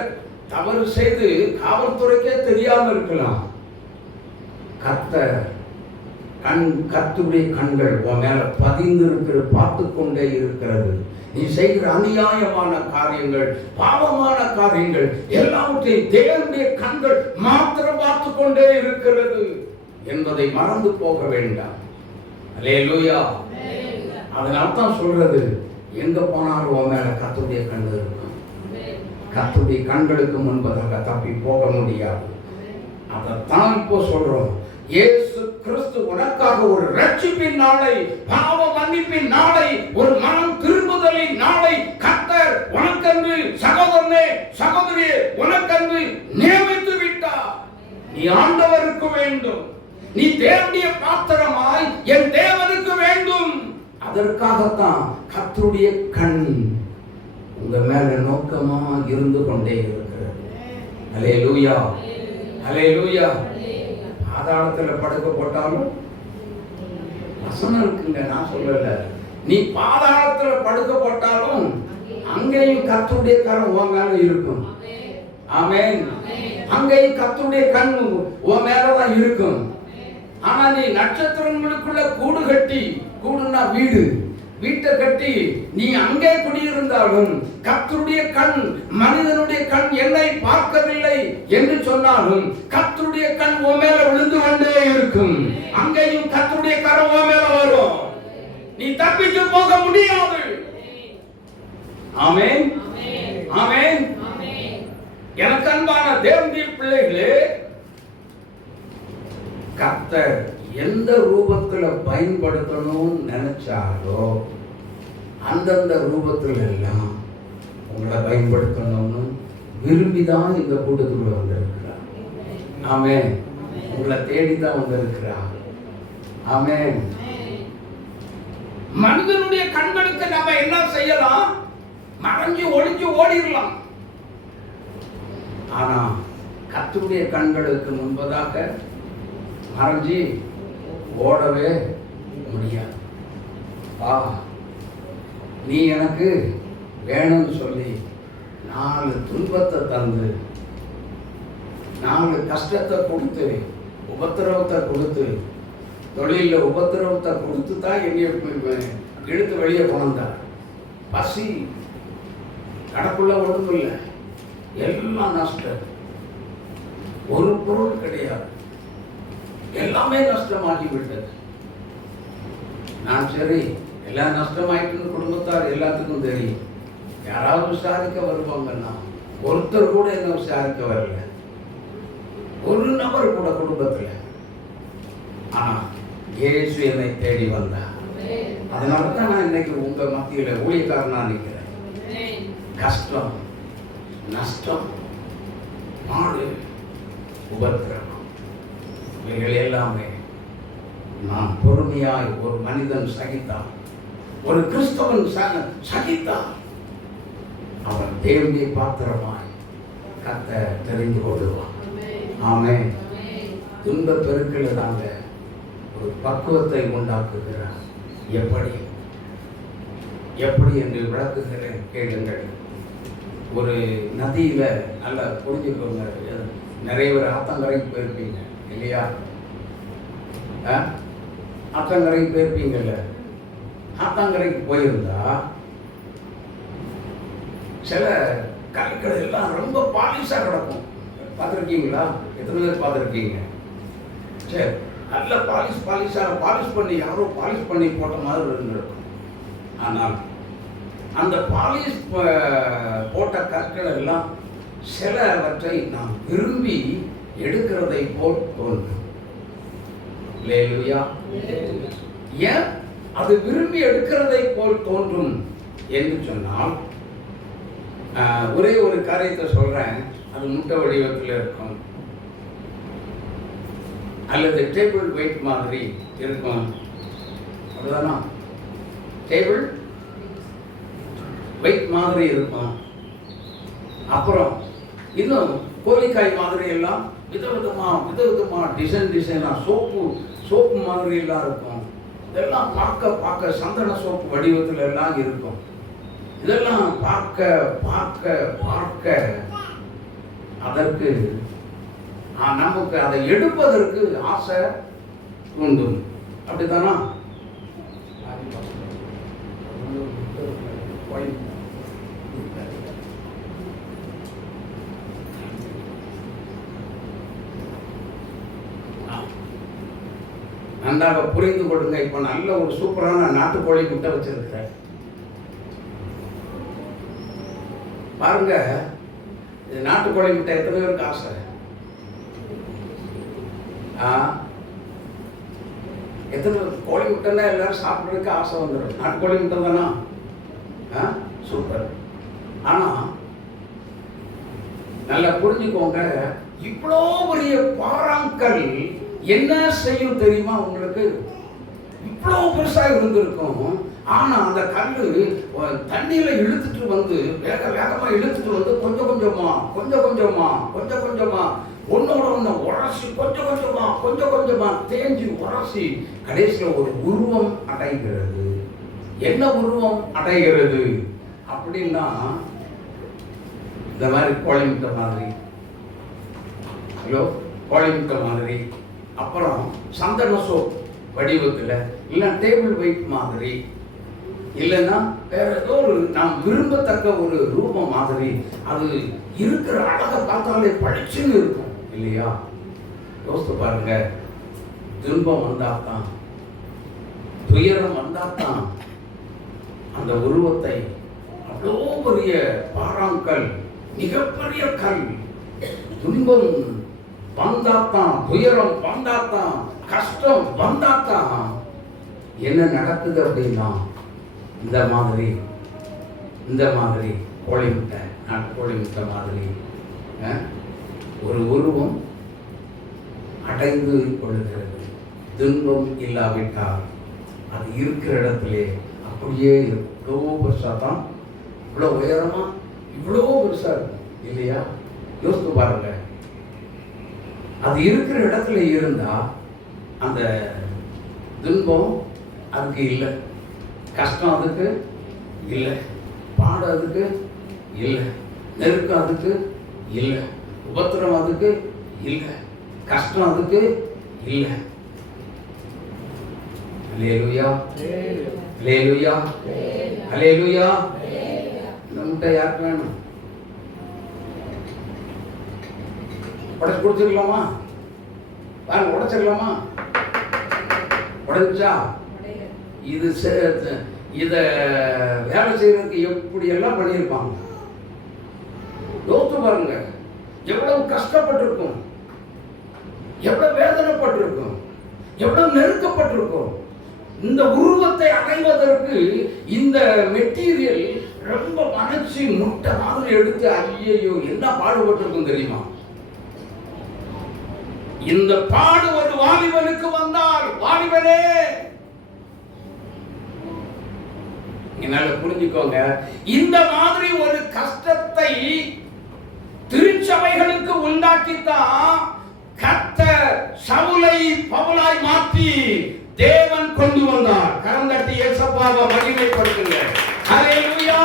தவறு செய்து காவல்துறைக்கே தெரியாம இருக்கலாம். கர்த்தருடைய கண்கள் உன் மேல பதிந்து இருக்கிற, பார்த்து கொண்டே இருக்கிறது. நீ செய்கிற அநியாயமான காரியங்கள், பாவமான காரியங்கள் எல்லாவற்றையும் தேவனுடைய கண்கள் மாத்திரம் பார்த்து கொண்டே இருக்கிறது என்பதை மறந்து போக வேண்டாம். அல்லேலூயா. அதனால தான் சொல்றது, எங்க போனாலும் உன் மேல கர்த்தருடைய கண்கள் இருக்கும். கர்த்தருடைய கண்களுக்கு முன்பதாக தப்பி போக முடியாது. அதைத்தான் இப்போ சொல்றோம். இயேசு கிறிஸ்து உனக்காக ஒரு ரட்சிப்பின் நாளை, பாவ மன்னிப்பின் நாளை, ஒரு மனம் திரும்புதலின் நாளை கர்த்தர் உனக்கென்று, சகோதரனே சகோதரியே உனக்கென்று நியமித்து விட்டார். நீ ஆண்டவருக்கு வேண்டும், நீ தேவனுடைய பாத்திரமாய் என் தேவனுக்கு வேண்டும். அதற்காகத்தான் கர்த்தருடைய கண் உங்க மேல நோக்கமா இருந்து கொண்டே இருக்கிறது. அல்லேலூயா, அல்லேலூயா. பாதாளத்துல படுக்க போட்டாலும் வசனம் இருக்குங்க, நான் சொல்லல. நீ பாதாளத்துல படுக்க போட்டாலும் அங்கேயும் கர்த்தருடைய கரம் உன் மேல இருக்கும். ஆமென். அங்கேயும் கர்த்தருடைய கண் உன் மேலதான் இருக்கும். ஆனா நீ நட்சத்திரங்களுக்குள்ள கூடு கட்டி, கூடுனா வீடு, வீட்டை கட்டி நீ அங்கே குடியிருந்தாலும் கர்த்தருடைய கண், மனிதனுடைய கண் என்னை பார்க்கவில்லை என்று சொன்னாலும் கர்த்தருடைய கண் உன் மேல விழுந்து கொண்டே இருக்கும். அங்கேயும் கர்த்தருடைய கரம் உன் மேல வரும். நீ தப்பித்து போக முடியாது. ஆமென், ஆமென். எனக்கு அன்பான தேவனுடைய பிள்ளைகளே, கர்த்தர் எந்த ரூபத்துல பயன்படுத்தணும்னு நினைச்சாலோ அந்தந்த ரூபத்துல எல்லாம் உங்களை பயன்படுத்தணும்னு விரும்பிதான் இந்த கூட்டத்துக்குள்ள வந்திருக்கிறார். ஆமென். உங்களை தேடிதான் வந்திருக்கிறார். ஆமென். மனிதனுடைய கண்களுக்கு நாம என்ன செய்யலாம்? மறைஞ்சு ஒளிஞ்சு ஓடிடலாம். ஆனா கர்த்தருடைய கண்களுக்கு முன்பதாக மறைஞ்சி ஓடவே முடியாது. நீ எனக்கு வேணும்னு சொல்லி 4 துன்பத்தை தந்து, 4 கஷ்டத்தை கொடுத்து, உபத்திரவத்தை கொடுத்து, தொழிலில் உபத்திரவத்தை கொடுத்து தான் என்னைய இழுத்து வெளியே போனார். பசி, கடக்குள்ள ஒன்றும் இல்லை, எல்லாம் நஷ்டம், ஒரு பொருள் கிடையாது, எல்லாமே நஷ்டமாகி விட்டது. நான் சரி எல்லாம் நஷ்டமாயிட்டுன்னு குடும்பத்தார் எல்லாத்துக்கும் தெரியும். யாராவது விசாரிக்க வருவாங்கன்னா ஒருத்தர் கூட என்ன விசாரிக்க வரல, ஒரு நபர் கூட குடும்பத்தில். ஆனா இயேசு என்னை தேடி வந்தார். அதனால தான் நான் இன்னைக்கு உங்க மத்தியில ஊழியக்காரனா நிற்கிறேன். கஷ்டம், நஷ்டம், பாடு, உபத்திரவம், இவைகள் எல்லாமே நான் பொறுமையாய் ஒரு மனிதன் சகித்தான், ஒரு கிறிஸ்தவன் சகித்தான், அவன் தேவனுடைய பாத்திரமாய் கர்த்தர் தெரிந்து கொள்வான். ஆமென். துன்ப பெருக்கில் தாங்க ஒரு பக்குவத்தை உண்டாக்குகிறார். எப்படி எப்படி என்று விளக்குகிறேன், கேளுங்கள். ஒரு நதியில நல்லா புரிஞ்சுக்கோங்க. நிறைய பேர் ஆத்தங்கரைக்கு போயிருப்பீங்க இல்லையா? ஆத்தங்கரைக்கு போயிருப்பீங்கல்ல. ஆத்தங்கரைக்கு போயிருந்தா சில கற்கள் எல்லாம் ரொம்ப பாலிஷா கிடக்கும். பார்த்துருக்கீங்களா? எத்தனை பேர் பார்த்துருக்கீங்க? சரி, நல்ல பாலிஷ் பண்ணி யாரோ பாலிஷ் பண்ணி போட்ட மாதிரி இருந்திருக்கும். ஆனால் அந்த பாலிஷ் போட்ட கற்கள் எல்லாம் சிலவற்றை நாம் விரும்பி எடுக்கிறதை போல் தோன்றும். அல்லேலூயா. ஏன் அது விரும்பி எடுக்கிறதை போல் தோன்றும் என்று சொன்னால், ஒரே ஒரு காரியத்தை சொல்றேன். அது முட்டை வடிவத்தில் இருக்கும், அல்லது டேபிள் வெயிட் மாதிரி இருக்கும். அப்படிதானா? டேபிள் வெயிட் மாதிரி இருக்கும். அப்புறம் இன்னும் கோழிக்காய் மாதிரி எல்லாம் விதவிதமா டிசைனா சோப்பு மாதிரி எல்லாம் இருக்கும். இதெல்லாம் பார்க்க சந்தன சோப்பு வடிவத்தில் எல்லாம் இருக்கும். இதெல்லாம் பார்க்க அதற்கு நமக்கு அதை எடுப்பதற்கு ஆசை உண்டு. அப்படித்தானா? நன்றாக புரிந்து கொடுங்க. இப்ப நல்ல ஒரு சூப்பரான நாட்டுக்கோழி முட்டை வச்சிருக்கிறேன் பாருங்க. இது நாட்டுக்கோழி முட்டை எத்தனை பேருக்கு ஆசை? எத்தனை கோழி முட்டைன்னா எல்லாரும் சாப்பிட்றதுக்கு ஆசை வந்துடும். நாட்டுக்கோழி முட்டை தானா? சூப்பர். ஆனா நல்லா புரிஞ்சுக்கோங்க, இவ்வளோ பெரிய பாறாங்கல் என்ன செய்யும் தெரியுமா உங்களுக்கு? இவ்வளோ பெருசா இருந்திருக்கும். ஆனா அந்த கல்லு தண்ணியில இழுத்துட்டு வந்து வேக வேகமா இழுத்துட்டு வந்து கொஞ்சம் கொஞ்சமா ஒன்னோட ஒண்ணு உரசி கொஞ்சம் கொஞ்சமா தேஞ்சு உரசி கடைசியில ஒரு உருவம் அடைகிறது. என்ன உருவம் அடைகிறது அப்படின்னா, இந்த மாதிரி கோழி முட்டை மாதிரி, கோழி முட்டை மாதிரி, அப்புறம் சந்தன சோப் வடிவத்தில், இல்லை டேபிள் வெயிட் மாதிரி, இல்லைன்னா வேற ஏதோ ஒரு நாம் விரும்பத்தக்க ஒரு ரூபம் மாதிரி, அது இருக்கிற அழகை பார்த்தாலே பளிச்சுன்னு இருக்கும் இல்லையா? யோசித்து பாருங்க. துன்பம் வந்தாத்தான், துயரம் வந்தாத்தான் அந்த உருவத்தை, அவ்வளோ பெரிய பாறாங்கல், மிகப்பெரிய கல், துன்பம் வந்தாத்தான், துயரம் வந்தாத்தான், கஷ்டம் வந்தாத்தான் என்ன நடக்குது அப்படின்னா, இந்த மாதிரி கோழி முட்டை, நாட்டுக்கோழி முட்டை மாதிரி ஒரு உருவம் அடைந்து கொள்ளுகிறது. துன்பம் இல்லாவிட்டால் அது இருக்கிற இடத்திலே அப்படியே இவ்வளோ பெருசா தான், இவ்வளோ உயரமா, இவ்வளோ பெருசா இருக்கும் இல்லையா? யோசித்து பாருங்க. அது இருக்கிற இடத்துல இருந்தா அந்த துன்பம் அதுக்கு இல்லை, கஷ்டம் அதுக்கு இல்லை, பாடு அதுக்கு இல்லை, நெருக்கம் அதுக்கு இல்லை, உபத்திரம் அதுக்கு இல்லை, கஷ்டம் அதுக்கு இல்லை. அல்லேலூயா, அல்லேலூயா, அல்லேலூயா. இந்த முட்டை யாருக்கு வேணும்? உடச்சு கொடுத்துக்கலாமா? பாருங்க, உடைச்சிடலாமா? உடைச்சா இது இத வேலை செய்யறதுக்கு எப்படி எல்லாம் பண்ணியிருப்பாங்க. யோசித்து பாருங்க, எவ்வளவு கஷ்டப்பட்டிருக்கும், எவ்வளவு வேதனைப்பட்டிருக்கும், எவ்வளவு நெருக்கப்பட்டிருக்கும். இந்த உருவத்தை அடைவதற்கு இந்த மெட்டீரியல் ரொம்ப மனச்சு முட்டை மாதிரி எடுத்து ஐயோ என்ன பாடுபட்டிருக்கும் தெரியுமா? இந்த பாடு ஒரு வாலிபனுக்கு வந்தால், வாலிபனே என்னால புரிஞ்சுக்கோங்க, இந்த மாதிரி ஒரு கஷ்டத்தை திருச்சபைகளுக்கு உண்டாக்கித்தான் கர்த்தர் சவுலை பவுலாய் மாற்றி தேவன் கொண்டு வந்தார். கரந்தட்டி இயேசுவை மகிமைப்படுத்துங்க. ஹல்லேலூயா.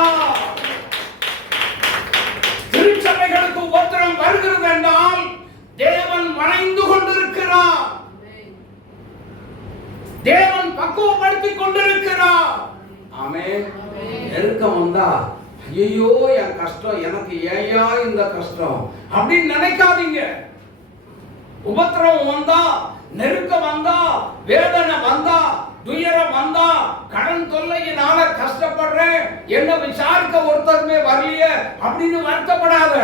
திருச்சபைகளுக்கு உபத்திரம் வருகிறது என்றால் தேவன் மறைந்து கொண்டிருக்கிறார், தேவன் பக்குவப்படுத்திக் கொண்டிருக்கிறார். ஆமென். நெருக்கம் வந்தா ஐயோ என் கஷ்டம், எனக்கு ஏயா இந்த கஷ்டம் அப்படின்னு நினைக்காதீங்க. உபத்திரம் வந்தா, நெருக்கம் வந்தா, வேதனை வந்தா, துயரம் வந்தா, கடன் தொல்லையினால கஷ்டப்படுறேன், என்ன விசாரிக்க ஒருத்தருமே வரலையே அப்படின்னு வருத்தப்படாத.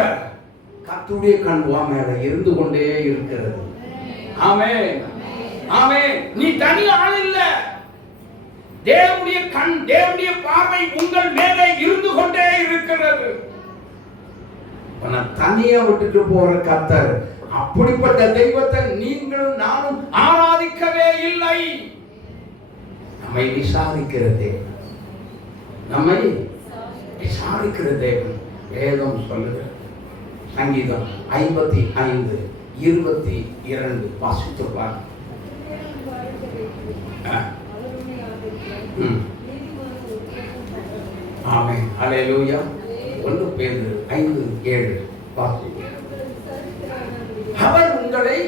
கர்த்தருடைய கண் உன் மேல இருந்து கொண்டே இருக்கிறது. ஆமென், ஆமென். நீ தனி ஆள் இல்ல, தேவனுடைய கண், தேவனுடைய பார்வை உங்கள் மேலே இருந்து கொண்டே இருக்கிறது. தனியா விட்டுட்டு போற கர்த்தர், அப்படிப்பட்ட தெய்வத்தை நீங்களும் நானும் ஆராதிக்கவே இல்லை. நம்மை விசாரிக்கிற தேவன், நம்மை விசாரிக்கிற தேவன். வேதம் சொல்லுது, சங்கீதம் 55:22 வாசித்துள்ளார். ஆமென், ஹல்லேலூயா. 1 பேதுரு 5:7 வாசி. அவர் உங்களை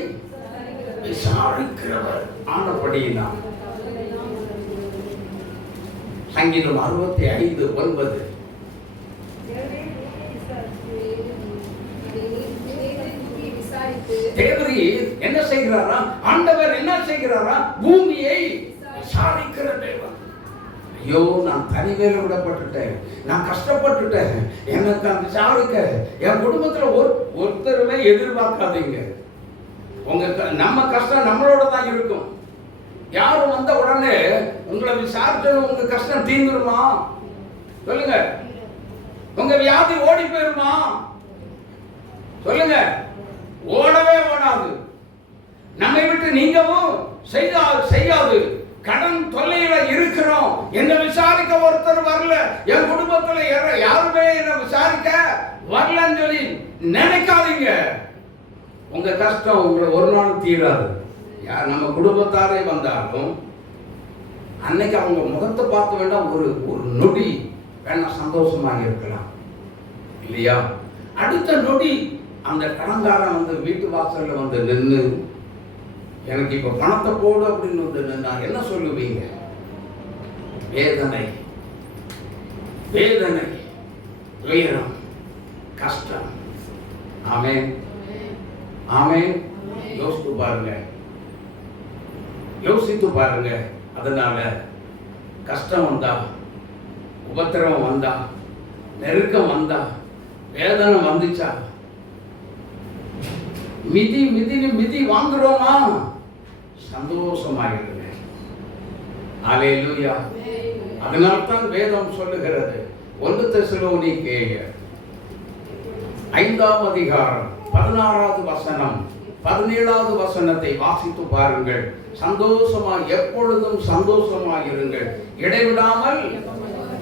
விசாரிக்கிறவர் ஆனபடியினால். சங்கீதம் 65:9 தேவரீர் என்ன செய்கிறாரா? ஆண்டவர் என்ன செய்கிறாரா? பூமியை விசாரிக்கிற தேவன். ஐயோ நான் தனிமையில விடப்பட்டுட்டேன், நான் கஷ்டப்பட்டுட்டேன், எனக்கு அந்த விசாரிக்க என் குடும்பத்துல ஒருத்தருமே எதிர்பார்க்காதீங்க. உங்க நம்ம கஷ்டம் நம்மளோட தான் இருக்கும். யாரும் வந்த உடனே உங்களை விசாரிச்சது உங்க கஷ்டம் தீர்ந்துருமா? சொல்லுங்க. உங்க வியாதி ஓடி போயிருமா? சொல்லுங்க. ஓடவே ஓடாது. நம்மை விட்டு நீங்கவும் செய்யாது. கடன் தொல்லையில இருக்கிறோம், என்ன விசாரிக்க ஒருத்தர் வரல, என் குடும்பத்துல யாருமே என்ன விசாரிக்க வரலன்னு சொல்லி நினைக்காதீங்க. உங்க கஷ்டம் உங்களை ஒரு நாள் தீராது. யார் நம்ம குடும்பத்தாரே வந்தாலும் அன்னைக்கு அவங்க முகத்தை பார்க்க வேண்டாம், ஒரு நொடி வேணா சந்தோஷமாக இருக்கலாம் இல்லையா? அடுத்த நொடி அந்த கடன்காரன் வந்து வீட்டு வாசல்ல வந்து நின்று எனக்கு இப்ப பணத்தை போடு அப்படின்னு வந்து நின்னா என்ன சொல்லுவீங்க? வேதனை, துயரம், கஷ்டம். ஆமென், ஆமென். யோசித்து பாருங்க. அதனால கஷ்டம் வந்தா, உபத்திரவம் வந்தா, நெருக்கம் வந்தா, வேதனை வந்துச்சா, மிதி வாங்குறோமா? சந்தோஷமாயிருங்க. அல்லேலூயா. அதனால்தான் வேதம் சொல்லுகிறது 1 தெசலோனிக்கேயர் 5ஆம் அதிகாரம் 16வது வசனம் 17வது வசனத்தை வாசித்து பாருங்கள். எப்பொழுதும் சந்தோஷமாயிருங்கள், இடைவிடாமல்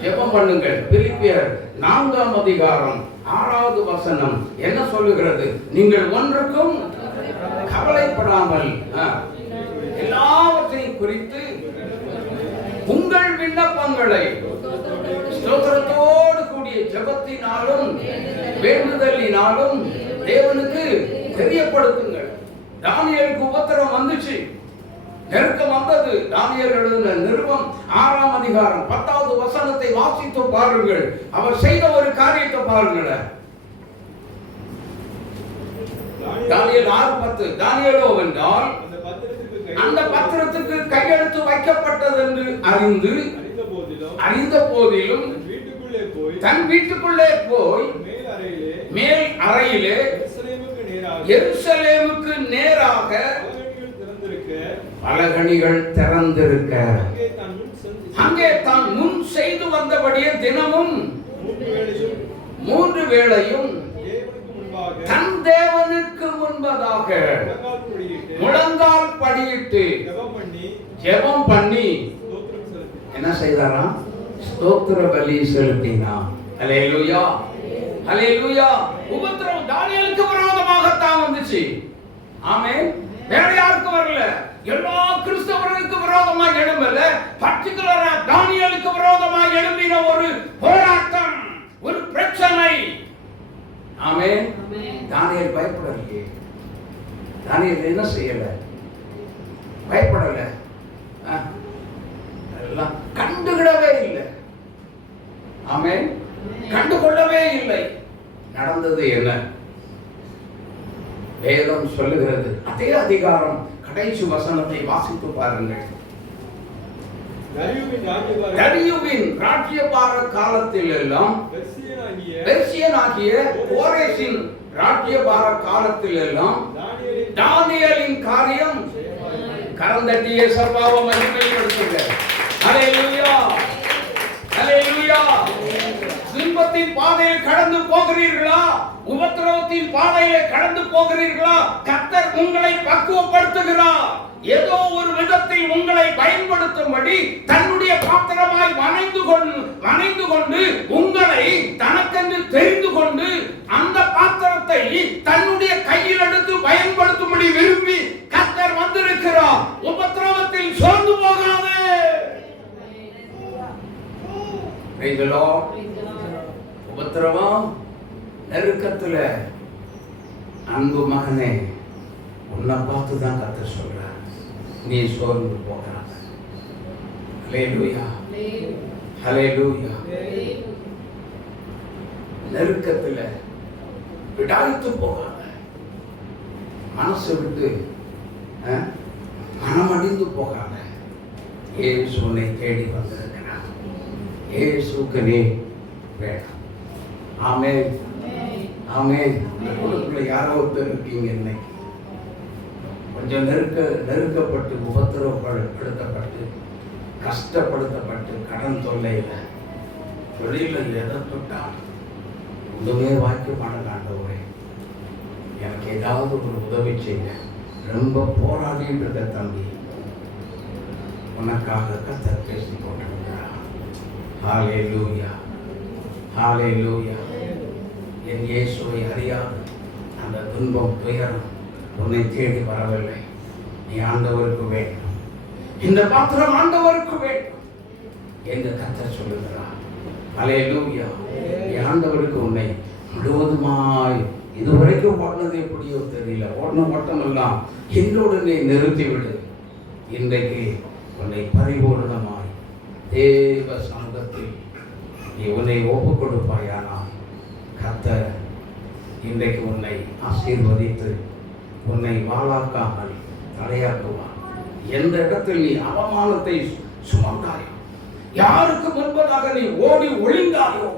ஜெபம் பண்ணுங்கள். பிலிப்பியர் 4ஆம் அதிகாரம் 6வது வசனம் என்ன சொல்லுகிறது? நீங்கள் ஒன்றுக்கும் கவலைப்படாமல் எல்லாவற்றையும் குறித்து உங்கள் விண்ணப்பங்களை ஸ்தோத்திரத்தோடு கூடிய ஜெபத்தினாலும் வேண்டுதலினாலும் தேவனுக்கு தெரியப்படுத்துங்கள். தானியேலுக்கு உபத்திரம் வந்துச்சு, நெருக்கம் வந்தது. தானியேல் எழுதின நிருபம் 6ஆம் அதிகாரம் 10வது வசனத்தை வாசித்து பாருங்கள். அவர் செய்த ஒரு காரியத்தை பாருங்கள். தானியேல் 6:10. தானியேலோ என்றால் அந்த பத்திரத்துக்கு கையெழுத்து வைக்கப்பட்டது என்று அறிந்த போதிலும் தன் வீட்டுக்குள்ளே போய் மேல் அறையிலே எருசலேமுக்கு நேராக பலகணிகள் திறந்திருக்க அங்கே தான் முன் செய்து வந்தபடியே தினமும் 3 வேளையும் தன் தேவனுக்கு முன்பதாக முழங்கால் படியிட்டு ஜெபம் பண்ணி என்ன செய்தாராம்? ஸ்தோத்திர பலி செலுத்தினான். அல்லேலூயா, அல்லேலூயா. உபத்திரவம் தானியேலுக்கு விரோதமாகத்தான் வந்துச்சு. ஆமென். வேற யாருக்கு வரல, எல்லா கிறிஸ்தவர்களுக்கு விரோதமாக எழும்பல, பர்టిక్యులரா தானியேலுக்கு விரோதமாக எழும்பின ஒரு போராட்டம், ஒரு பிரச்சனை. ஆமென். தானியேல் பயப்படலையே. தானியேல் என்ன செய்யல? பயப்படல. எல்லாம் கண்டுகிடவே இல்லை. ஆமென். கண்டுகொள்ளவே இல்லை. நடந்தது என்ன? வேதம் சொல்லுகிறது. அதே அதிகாரம் கடைசி வசனத்தை வாசித்து பாருங்கள். தரியுவின் ராஜ்யபார காலத்தில் எல்லாம் பெர்சியனாகிய கோரேசின் ராஜ்யபார காலத்தில் எல்லாம் தானியேலின் காரியம் கரந்தட்டிய சர்வாவ மகிமைப்படுத்துங்க. அல்லேலூயா, அல்லேலூயா. துன்பத்தின் பாதையில் கடந்து போகிறீர்களா? உபத்திரவத்தின் பாதையில் கடந்து போகிறீர்களா? கர்த்தர் உங்களை பக்குவப்படுத்துகிறார். ஏதோ ஒரு விதத்தில் உங்களை பயன்படுத்தும்படி தன்னுடைய பாத்திரமாய் வணைந்து கொண்டு உங்களை தனக்கென்று தெரிந்து கொண்டு அந்த பாத்திரத்தை தன்னுடைய கையில் எடுத்து பயன்படுத்தும்படி விரும்பி கர்த்தர் வந்திருக்கிறார். உபத்திரவத்தில் சோர்ந்து போகாதே. உபத்திரவம் நெருக்கத்துல அன்பு மகனே, உன்னை பார்த்து தான் கர்த்தர் சொல்றார், நீ சோர்ந்து போகாத. ஹல்லேலூயா, ஹல்லேலூயா. நெருக்கத்துல விடாய்த்து போகாத, மனசு விட்டு மனமடிந்து போகாத. இயேசு உன்னை தேடி வந்திருக்கிறார். இயேசுக்கு நீ வேணும். ஆமென், ஆமென். உங்களுக்குள்ள யாரோ ஒருத்தர் இருக்கீங்க, இன்னைக்கு கொஞ்சம் நெருக்கப்பட்டு உபத்திரவப்படுத்தப்பட்டு கஷ்டப்படுத்தப்பட்டு கடன் தொல்லையில் தொழிலில் எதை தொட்டால் ஒன்றுமே வாய்க்க மாட்டேன், எனக்கு ஏதாவது ஒரு உதவி செய்ய ரொம்ப போராடிட்டு இருக்க தம்பி, உனக்காக கர்த்தர் பேசி கொண்டிருக்கிறார். ஹல்லேலூயா, ஹல்லேலூயா. என் இயேசுவை அறியாது அந்த துன்பம் துயரம் உன்னை தேடி வரவில்லை. நீ ஆண்டவருக்கு வேண்டும், இந்த பாத்திரம் ஆண்டவருக்கு வேண்டும் என்று கர்த்தர் சொல்லுகிறார். ஹல்லேலூயா. ஆண்டவருக்கு உன்னை முழுவதுமாய் இதுவரைக்கும் ஓடினது எப்படியோ தெரியல, ஓடின ஓட்டமெல்லாம் என்னுடனே நிறுத்திவிடு. இன்றைக்கு உன்னை பரிபூர்ணமாய் தேவ சமூகத்தில் நீ உன்னை ஒப்பு கொடுப்பாயானால் கர்த்தர் இன்றைக்கு உன்னை ஆசீர்வதித்து உன்னை வாளாக்காமல் தலையாக்குவார். எந்த இடத்தில் நீ அவமானத்தை சுமந்தாயோ, யாருக்கு முன்பதாக நீ ஓடி ஒளிந்தாயோ,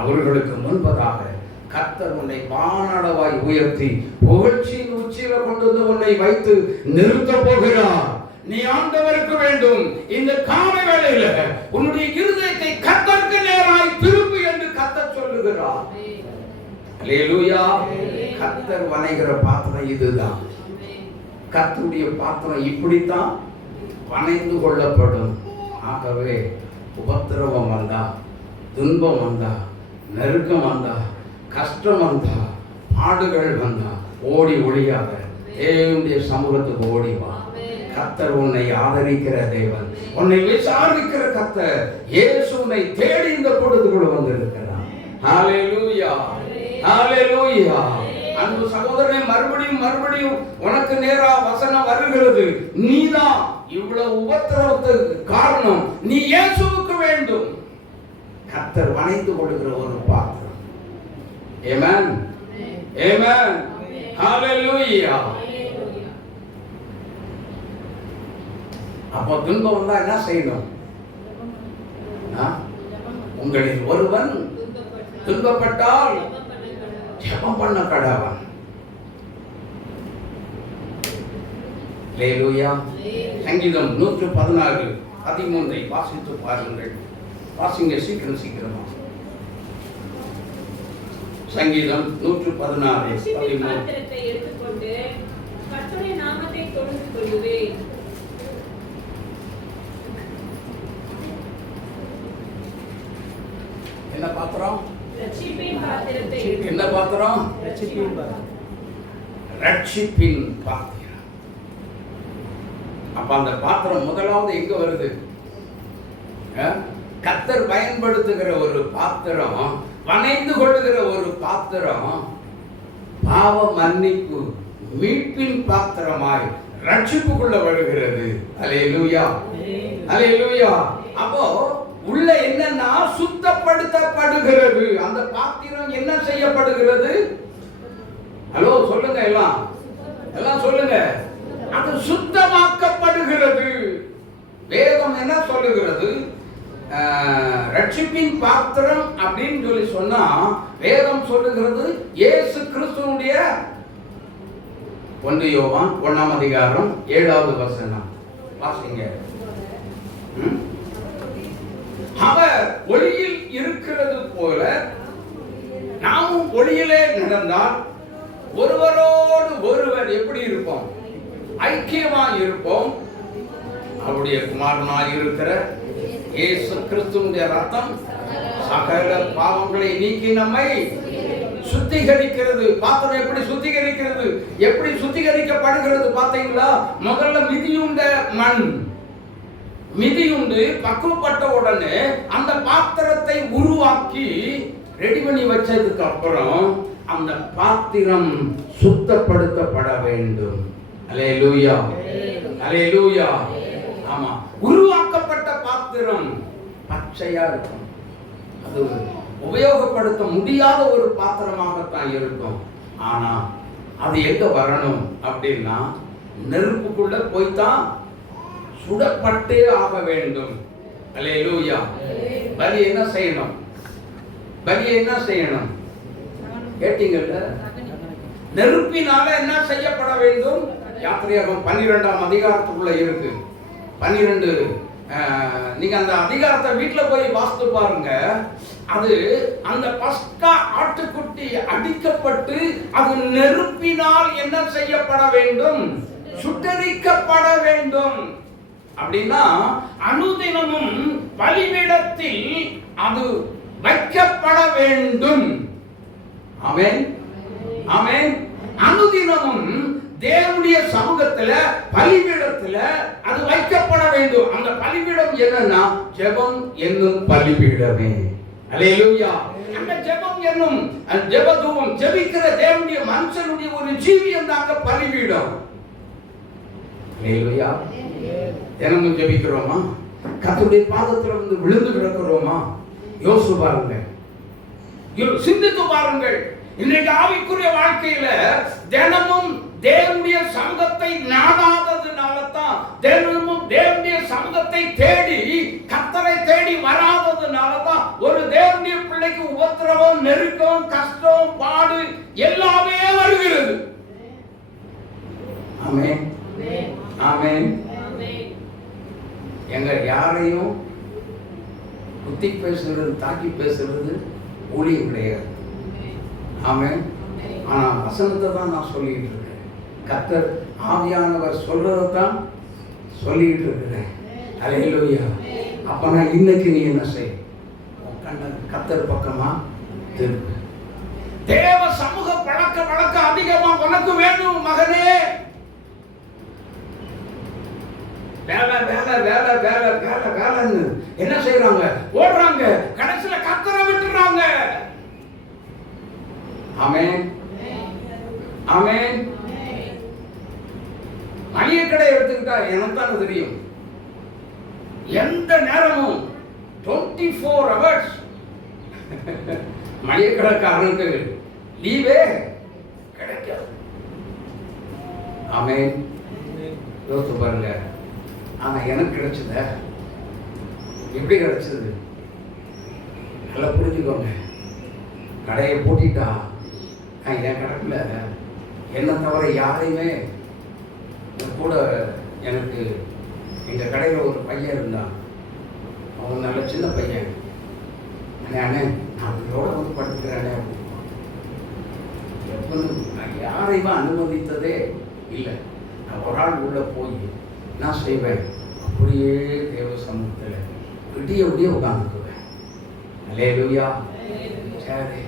அவர்களுக்கு முன்பதாக கர்த்தர் உன்னை வானளவாய் உயர்த்தி புகழ்ச்சியின் உச்சியில கொண்டு வந்து உன்னை வைத்து நிறுத்த போகிறார். நீ ஆண்டவருக்கு வேண்டும். இந்த காலை வேளையில உன்னுடைய இருதயத்தை கர்த்தருக்கு நேராய் திருப்பு என்று கர்த்தர் சொல்லுகிறார். அல்லேலூயா. கர்த்தர் வணைகிற பாத்திரம் இதுதான். கர்த்தருடைய பாத்திரம் இப்படித்தான் வணைந்து கொள்ளப்படும். ஆகவே உபத்திரவம் வந்தா, துன்பம் வந்தா, நெருக்கம் வந்தா, கஷ்டம் வந்தா, பாடுகள் வந்தா ஓடி ஒளியாத தேவனுடைய சமூகத்துக்கு ஓடி வா. கர்த்தர் உன்னை ஆதரிக்கிற தேவன், உன்னை விசாரிக்கிற கர்த்தர். இயேசு உன்னை தேடி இந்த பொழுதுக்குள்ள வந்திருக்கிறார். ஹல்லேலூயா, ஹல்லேலூயா. அன்பு சகோதரனே, மறுபடியும் உனக்கு நேரா வசனம் வருகிறது. நீதான் இவ்வளவு உபத்திரவத்துக்கு காரணம். நீ இயேசுவுக்கு வேண்டும். கர்த்தர் வணைந்து கொள்கிற ஒரு பாத்திரம். ஆமென், ஆமென், ஹல்லேலூயா. அப்போ துன்பம் வந்தா என்ன செய்யணும்? உங்களில் ஒருவன் துன்பப்பட்டால் ஜெபம் பண்ண கடவன். அல்லேலூயா. சங்கீதம் 116:13 வாசித்து பாருங்கள். வாசிங்க சீக்கிரமா. சங்கீதம் 116:13. எடுத்துக்கொண்டு கர்த்தருடைய நாமத்தை தொழுது கொள்ளுவேன். என்ன பாத்திரம்? ரட்சிப்பின் பாத்திரத்தை. என்ன பாத்திரம்? ரட்சிப்பின் பாத்திரம். அப்ப அந்த பாத்திரம் முதலாவது எங்க வருது? கர்த்தர் பயன்படுத்துகிற ஒரு பாத்திரம், வணைந்து கொள்ளுகிற ஒரு பாத்திரம், பாவ மன்னிப்பு மீட்பின் பாத்திரமாய் ரட்சிப்புக்குள்ள வருகிறது. அல்லேலூயா, அல்லேலூயா. அப்போ உள்ள என்னன்னா சுத்தப்படுத்தப்படுகிறது. அந்த பாத்திரம் என்ன செய்யப்படுகிறது? ஹலோ சொல்லுங்க, எல்லாம் சொல்லுங்க. அது சுத்தமாக்கப்படுகிறது. வேதம் என்ன சொல்லுகிறது? ரட்சிப்பின் பாத்திரம் அப்படின்னு சொல்லி சொன்னா வேதம் சொல்லுகிறது இயேசு கிறிஸ்துவுடைய 1 யோவான் 1:7 வாசிங்க. அவர் ஒளியில் இருக்கிறது போல நாமும் ஒளியிலே நடந்தால் ஒருவரோடு ஒருவர் எப்படி இருப்போம்? ஐக்கியமாய் இருப்போம். அவருடைய குமாரனாய் இருக்கிற இயேசு கிறிஸ்துவின் ரத்தம் சகல பாவங்களை நீக்கி நம்மை சுத்திகரிக்கிறது. பாத்திரம் எப்படி சுத்திகரிக்கிறது? எப்படி சுத்திகரிக்கப்படுகிறது பாத்தீங்களா? முதல்ல மிதியுண்டு பக்குவப்பட்ட உடனே அந்த பாத்திரத்தை உருவாக்கி ரெடி பண்ணி வச்சதுக்கு அப்புறம் அந்த பாத்திரம் சுத்தப்படுத்தப்பட வேண்டும். அல்லேலூயா, அல்லேலூயா. ஆமா, உருவாக்கப்பட்ட பாத்திரம் பச்சையா இருக்கும். அது உபயோகப்படுத்த முடியாத ஒரு பாத்திரமாகத்தான் இருக்கும். ஆனா அது எங்க வரணும் அப்படின்னா நெருப்புக்குள்ள போய்தான் சுடப்பட்டே ஆக வேண்டும். அல்லேலூயா. பலி என்ன செய்யணும்? கேட்டீங்கல்ல? நெருப்பினால என்ன செய்யப்பட வேண்டும்? யாத்திரையாகமம் 12ஆம் அதிகாரத்துக்குள்ள இருக்கு. 12 நீங்க அந்த அதிகாரத்தை வீட்டுல போய் வாசித்து பாருங்க. அது அந்த பஸ்கா ஆட்டுக்குட்டி அடிக்கப்பட்டு அது நெருப்பினால் என்ன செய்யப்பட வேண்டும்? சுட்டரிக்கப்பட வேண்டும். அப்படின்னா அனுதினமும் பலிபீடத்தில் அது வைக்கப்பட வேண்டும். ஆமென், ஆமென். அனுதினமும் தேவனுடைய சமூகத்துல பலிபீடத்துல அது வைக்கப்பட வேண்டும். அந்த பலிபீடம் என்னன்னா ஜெபம் என்னும் பலிபீடமே. அல்லேலூயா. அந்த ஜெபம் என்னும் ஜெபதூபம், ஜெபிக்கிற தேவனுடைய மனுஷனுடைய ஒரு ஜீவியம் தாங்க பலிபீடம். அல்லேலூயா. தினமும் ஜெபிக்கிறோமா? கர்த்தருடைய பாதத்துல வந்து விழுந்து கிடக்கிறோமா? யோசிச்சு பாருங்க, சிந்தித்து பாருங்கள். இன்றைக்கு ஆவிக்குரிய வாழ்க்கையில தினமும் தேவனுடைய சமூகத்தை நாடாததுனால தான், தினமும் தேவனுடைய சமூகத்தை தேடி கர்த்தரை தேடி வராததுனால தான் ஒரு தேவனுடைய பிள்ளைக்கு உபத்திரவம், நெருக்கம், கஷ்டம், பாடு எல்லாமே வருகிறது. ஆமென், ஆமென். எங்க யாரையும் குத்தி பேசுறது, தாக்கி பேசுறது ஊழியம் கிடையாது. ஆமென். ஆனா வசனத்தை தான் நான் சொல்லிட்டு இருக்கேன். கர்த்தர் ஆவியானவர் சொல்றதான் சொல்லிட்டு இருக்கிறேன். அல்லேலூயா. அப்ப நான் இன்னைக்கு நீ என்ன செய்? கர்த்தர் பக்கமா திருப்பு. தேவ சமூக பழக்க வழக்கம் அதிகமா உனக்கு வேண்டும் மகனே. வேலை வேலை வேலை வேலை வேலை வேலைன்னு என்ன செய்யறாங்க? ஓடுறாங்க, கடைசியில கர்த்தரை விட்டுறாங்க. ஆமென், ஆமென். மளிகை கடை எடுத்துக்கிட்டா எனக்கு தான் தெரியும், எந்த நேரமும் 24 hours மளிகை கடைக்காரனுக்கு லீவே கிடைக்காது. ஆமென். யோசித்து பாருங்க. ஆனா எனக்கு கிடைச்சத எப்படி கிடைச்சது? நல்லா புரிஞ்சுக்கோங்க. கடையை பூட்டிட்டா என் கடைக்குள்ள என்ன தவிர யாரையுமே கூட, எனக்கு எங்க கடையில் ஒரு பையன் இருந்தான். அவன் நல்ல சின்ன பையன். அண்ணே நான் இதோட வந்து படுத்துக்கிறேனே. நான் யாரையுமே அனுமதித்ததே இல்லை. நான் ஒரு ஆள் உள்ள போய் என்ன செய்வேன்? அப்படியே தேவ சமூகத்தில் விடிய விடிய உட்காந்துக்குவேன். அல்லேலூயா. சரி,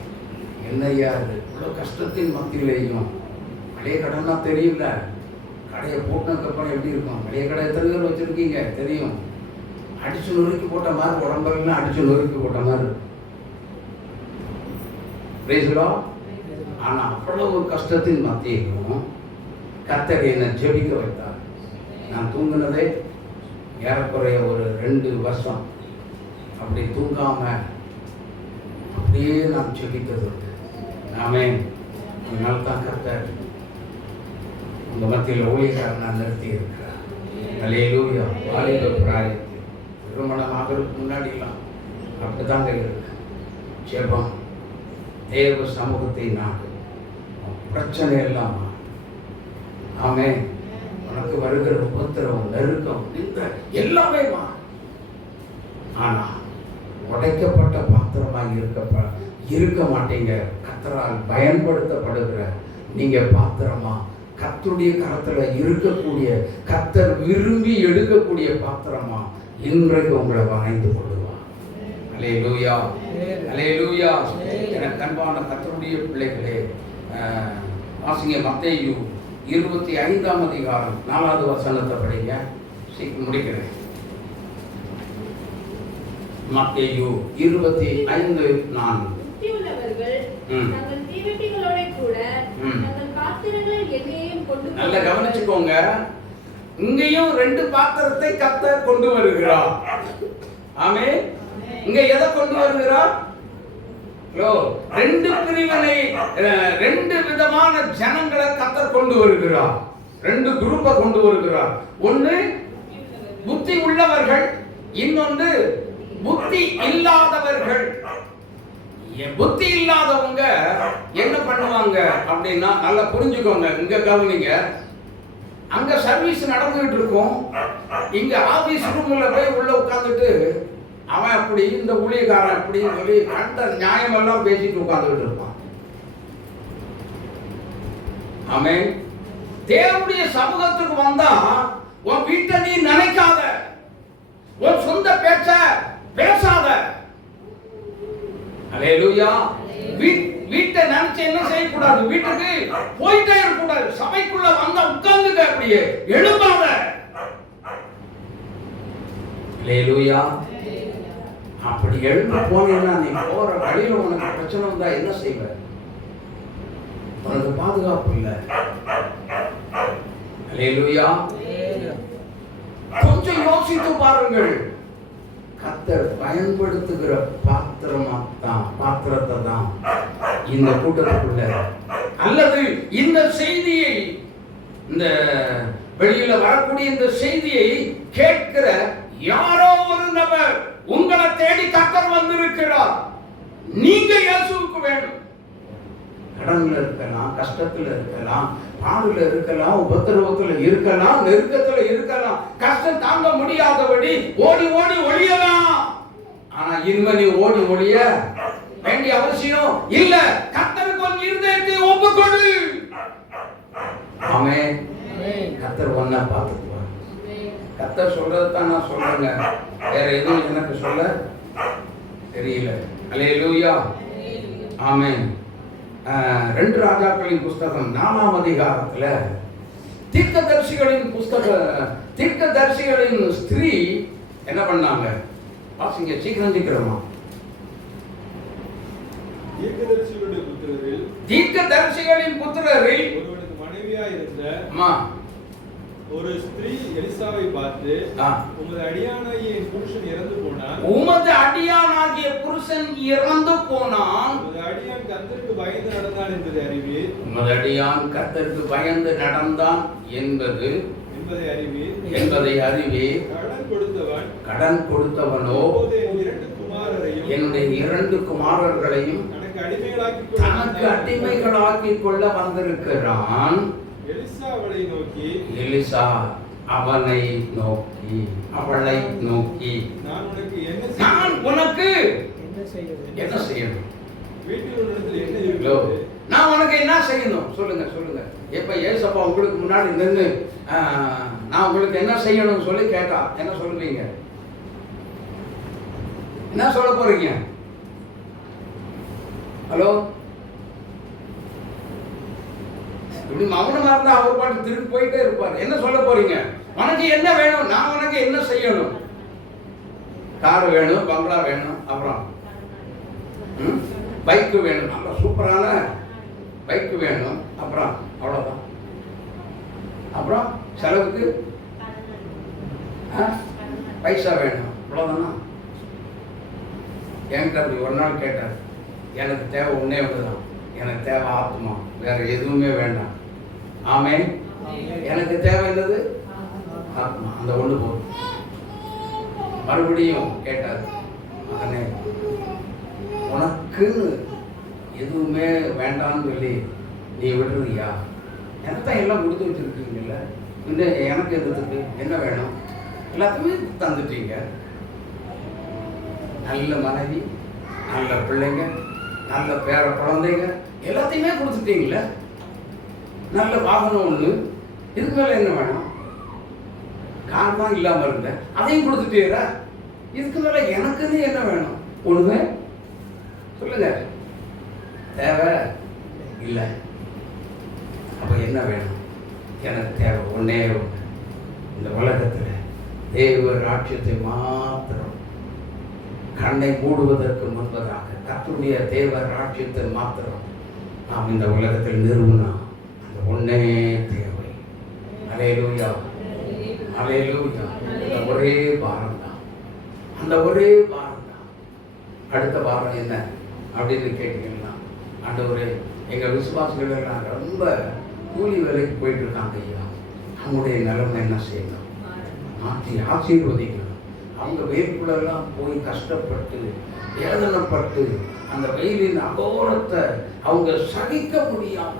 என்னையா இது இவ்வளோ கஷ்டத்தின் மத்தியிலேயும் மளிகை கடைன்னா தெரியல. கடையை போட்டதுக்கப்புறம் எப்படி இருக்கும்? மளிகை கடை எத்தனை பேர் வச்சுருக்கீங்க தெரியும். அடிச்சு நொறுக்கி போட்ட மாதிரி, உடம்பெல்லாம் அடிச்சு நொறுக்கி போட்ட மாதிரி. ஆனால் அவ்வளோ ஒரு கஷ்டத்தின் மத்தியிலும் கர்த்தர் என்னை ஜெபிக்க வைத்தார். நான் தூங்கினதே ஏறக்குறைய ஒரு 2 வருஷம். அப்படி தூங்காம அப்படியே நான் ஜெபித்தது. ஆமென். அதனால தான் கர்த்தர் உங்க மத்தியில் ஊழியக்காரனா நிறுத்தி இருக்கிறார். அல்லேலூயா. வாலிப பிராயத்தில் திருமணம் ஆகிறதுக்கு முன்னாடிலாம் அப்படித்தாங்க இருக்கு. ஜெபம், தேவ சமூகத்தை நாடு, பிரச்சனை எல்லாம். ஆமென். உனக்கு வருகிற உபத்திரவம், நெருக்கம், இந்த எல்லாமே ஆனா உடைக்கப்பட்ட பாத்திரமாக இருக்க மாட்டீங்க. கர்த்தரால் பயன்படுத்தப்படுகிற நீங்க பாத்திரமா, கர்த்தருடைய கரத்துல இருக்கக்கூடிய, கர்த்தர் விரும்பி எடுக்கக்கூடிய பாத்திரமா இன்றைக்கு உங்களை வரைந்து கொள்ளுவார். அல்லேலூயா, அல்லேலூயா. எனக்கு அன்பான கர்த்தருடைய பிள்ளைகளே, வாசிங்க மத்தேயு 25ஆம் அதிகாரம் 4வது வசனத்தை படிங்க. சீக்கிரம் முடிக்கிறேன். மத்தேயு 25:4. நல்ல கவனிச்சுக்கோங்க. இங்கேயும் 2 பாத்திரத்தை கர்த்தர் கொண்டு வருகிறார். ஆமென். இங்க எதை கொண்டு வருகிறார்? 2 பிரிவினை, 2 விதமான ஜனங்களை கர்த்தர் கொண்டு வருகிறார். 2 குரூப்பை கொண்டு வருகிறார். ஒன்று புத்தி உள்ளவர்கள், இன்னொன்று புத்தி இல்லாதவர்கள். புத்தி இல்லாதவங்க என்ன பண்ணுவாங்க அப்படின்னா, நல்லா புரிஞ்சுக்கோங்க, இங்க கவனிங்க. அங்க சர்வீஸ் நடந்துகிட்டு இருக்கும், இங்க ஆபீஸ் ரூம்ல போய் உள்ள உட்கார்ந்துட்டு அவன் அப்படி, இந்த ஊழியக்காரன் அப்படின்னு சொல்லி கண்ட நியாயமெல்லாம் பேசிட்டு உட்கார்ந்துகிட்டு இருப்பான். ஆமென். தேவனுடைய சமூகத்துக்கு வந்தா உன் வீட்டை நீ நினைக்காத, உன் சொந்த பேச்ச பேசாத. அல்லேலூயா. வீட்டை நினைச்சு என்ன செய்யக்கூடாது, வீட்டுக்கு போயிட்டே இருக்கக்கூடாது. சபைக்குள்ள வந்தா உட்கார்ந்துக்க, அப்படியே எழுப்பாத. அல்லேலூயா. அப்படி எழுந்து போனீங்கன்னா நீ போற வழியில உனக்கு பிரச்சனை வந்தா என்ன செய்வ? உனக்கு பாதுகாப்பு இல்லை. அல்லேலூயா. கொஞ்சம் யோசித்து பாருங்கள். கர்த்தர் பயன்படுத்துகிற பாத்திரத்தை தான் இந்த கூட்டத்துக்குள்ள, அல்லது இந்த செய்தியை, இந்த வெளியில வரக்கூடிய இந்த செய்தியை கேட்கிற யாரோ ஒரு நபர் உங்களை தேடி கர்த்தர் வந்திருக்கிறார். நீங்க இயேசுவுக்கு வேணும். கடன்ல இருக்கலாம், கஷ்டத்துல இருக்கலாம், பாடுல இருக்கலாம், உபத்திரவத்துல இருக்கலாம், நெருக்கத்துல இருக்கலாம், கஷ்டம் தாங்க முடியாதபடி ஓடி ஓடி ஒழியலாம். ஆனா இனிமே நீ ஓடி ஒழிய வேண்டிய அவசியம் இல்ல. கர்த்தருக்கு உன் இருதயத்தை ஒப்புக்கொடு. ஆமென். கர்த்தர் ஒன்னா பார்த்துக்குவார். கர்த்தர் சொல்றதுதான் நான் சொல்றேங்க, வேற எதுவும் எனக்கு சொல்ல தெரியல. அல்லேலூயா. ஆமென். 2 ராஜாக்களின் புஸ்தகம் 4ஆம் அதிகாரத்துல தீர்க்கதரிசிகளின் ஸ்திரீ என்ன பண்ணாங்க வாசிங்க, சீக்கிரமா. தீர்க்கதரிசிகளின் புத்திரரில் ஒருவனுக்கு மனைவியா இருந்த ஒரு ஸ்திரீ எலிசாவை பார்த்து, உமது அடியானாகிய என் புருஷன் இறந்து போனான், உமது அடியானாகிய புருஷன் இறந்து போனான், உமது அடியான் கர்த்தருக்கு பயந்து நடந்தான் என்பதை அறிவீர். உமது அடியான் கர்த்தருக்கு பயந்து நடந்தான் என்பதை அறிவீர். கடன் கொடுத்தவனோ என்னுடைய 2 குமாரர்களையும் தனக்கு அடிமைகளாக்கிக் கொள்ள வந்திருக்கிறான். எலிசா அவனை நோக்கி அவளை நோக்கி, நான் உனக்கு என்ன செய்யணும்? நான் உனக்கு என்ன செய்யணும் சொல்லுங்க. எப்ப ஏசப்பா உங்களுக்கு முன்னாடி நின்று நான் உங்களுக்கு என்ன செய்யணும் சொல்லி கேட்டா என்ன சொல்லுவீங்க? என்ன சொல்ல போறீங்க? ஹலோ, இப்படி மௌனமா இருந்தா அவர் பாட்டு திரும்பி போயிட்டே இருப்பார். என்ன சொல்ல போறீங்க? உனக்கு என்ன வேணும்? நான் உனக்கு என்ன செய்யணும்? கார் வேணும், பங்களா வேணும், அப்புறம் பைக்கு வேணும், நல்ல சூப்பரான பைக்கு வேணும், அப்புறம் அவ்வளவுதான். அப்புறம் செலவுக்கு பைசா வேணும், அவ்வளவுதானா? என்கிட்ட அப்படி ஒரு நாள் கேட்டார், எனக்கு தேவை ஒன்னே ஒன்றுதான், எனக்கு தேவை ஆத்மா, வேற எதுவுமே வேண்டாம். ஆமென். எனக்கு தேவை என்னது? ஆத்மா, அந்த ஒண்ணு போதும். மறுபடியும் கேட்டார், மகனே உனக்குன்னு எதுவுமே வேண்டாம்னு சொல்லி நீ விடுறியா? எனக்கு தான் எல்லாம் கொடுத்து வச்சிருக்கீங்கல்ல, இந்த எனக்கு எதுக்கு என்ன வேணும்? எல்லாத்தையுமே தந்துட்டீங்க. நல்ல மனைவி, நல்ல பிள்ளைங்க, நல்ல பேர குழந்தைங்க, எல்லாத்தையுமே கொடுத்துட்டீங்கள. நல்ல வாகனம் ஒண்ணு, இதுக்கு மேல என்ன வேணும்? கார் தான் இல்லாம இருந்தேன், அதையும் கொடுத்துட்டீரா? இதுக்கு மேல எனக்குன்னு என்ன வேணும்? ஒண்ணுமே சொல்லுங்க. தேவை இல்லை. அப்ப என்ன வேணும்? எனக்கு தேவை ஒன்னே ஒன்று, இந்த உலகத்துல தேவ ராஜ்யத்தை மாத்திரம் கண்ணை மூடுவதற்கு முன்பதாக கர்த்தருடைய தேவ ராஜ்யத்தை மாத்திரம் நாம் இந்த உலகத்தில் நிறுவனா அந்த ஒன்னே தேவை. அல்லேலூயா, அல்லேலூயா. அந்த ஒரே பாரம் தான், அந்த ஒரே பாரம் தான். அடுத்த பாரம் என்ன அப்படின்னு கேட்டீங்கன்னா, ஆண்டவரே எங்க விசுவாசிகள் எல்லாம் ரொம்ப கூலி வேலைக்கு போயிட்டு இருக்காங்க ஐயா, அவங்களுடைய நிலைமை என்ன செய்யணும்? மாற்றி ஆசீர்வதிக்கணும். அவங்க வேர்க்குள்ளெல்லாம் போய் கஷ்டப்பட்டு வேதனைப்பட்டு அந்த வெயிலின் அகோரத்தை அவங்க சகிக்க முடியாம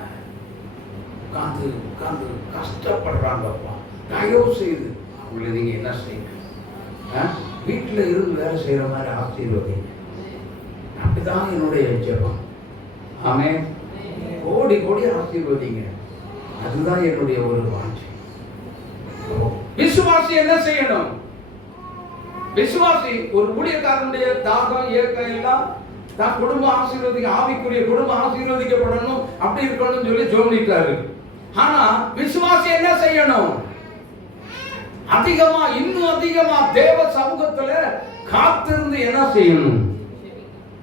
உட்கார்ந்து உட்கார்ந்து கஷ்டப்படுறாங்கப்பா. தயவு செய்து அவங்களை நீங்க என்ன செய்யுங்க, வீட்டில் இருந்து வேலை செய்யற மாதிரி ஆசீர்வதிங்க. அப்படிதான் என்னுடைய ஜெபம். ஆமே, கோடி கோடி ஆசீர்வதிங்க. அதுதான் என்னுடைய ஒரு வாஞ்சை. விசுவாசி என்ன செய்யணும்? விசுவாசி ஒரு ஊழியக்காரனுடைய தாகம் ஏக்கம் எல்லாம் தான் குடும்பம் ஆசீர்வதிக்க, ஆவிக்குரிய குடும்பம் ஆசீர்வதிக்கப்படணும், அப்படி இருக்கணும்னு சொல்லி ஜோமிட்டாரு. ஆனா விசுவாசி என்ன செய்யணும்? அதிகமா, இன்னும் அதிகமா தேவ சமூகத்துல காத்திருந்து என்ன செய்யணும்?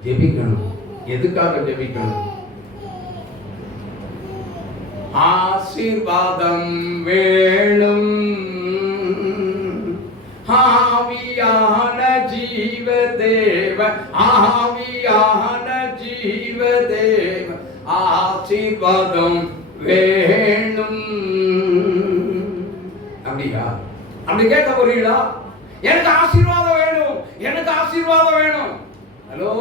ஜெபிக்கணும். எதுக்காக ஜெபிக்கணும்? ஆசீர்வாதம் வேணும், ஆவியான ஜீவ தேவ, ஆவியான ஜீவ தேவ, ஆசீர்வாதம் வேணும். அப்படியா? அப்படி கேட்க போறீங்களா? எனக்கு ஆசீர்வாதம் வேணும், எனக்கு ஆசீர்வாதம் வேணும். ஹலோ,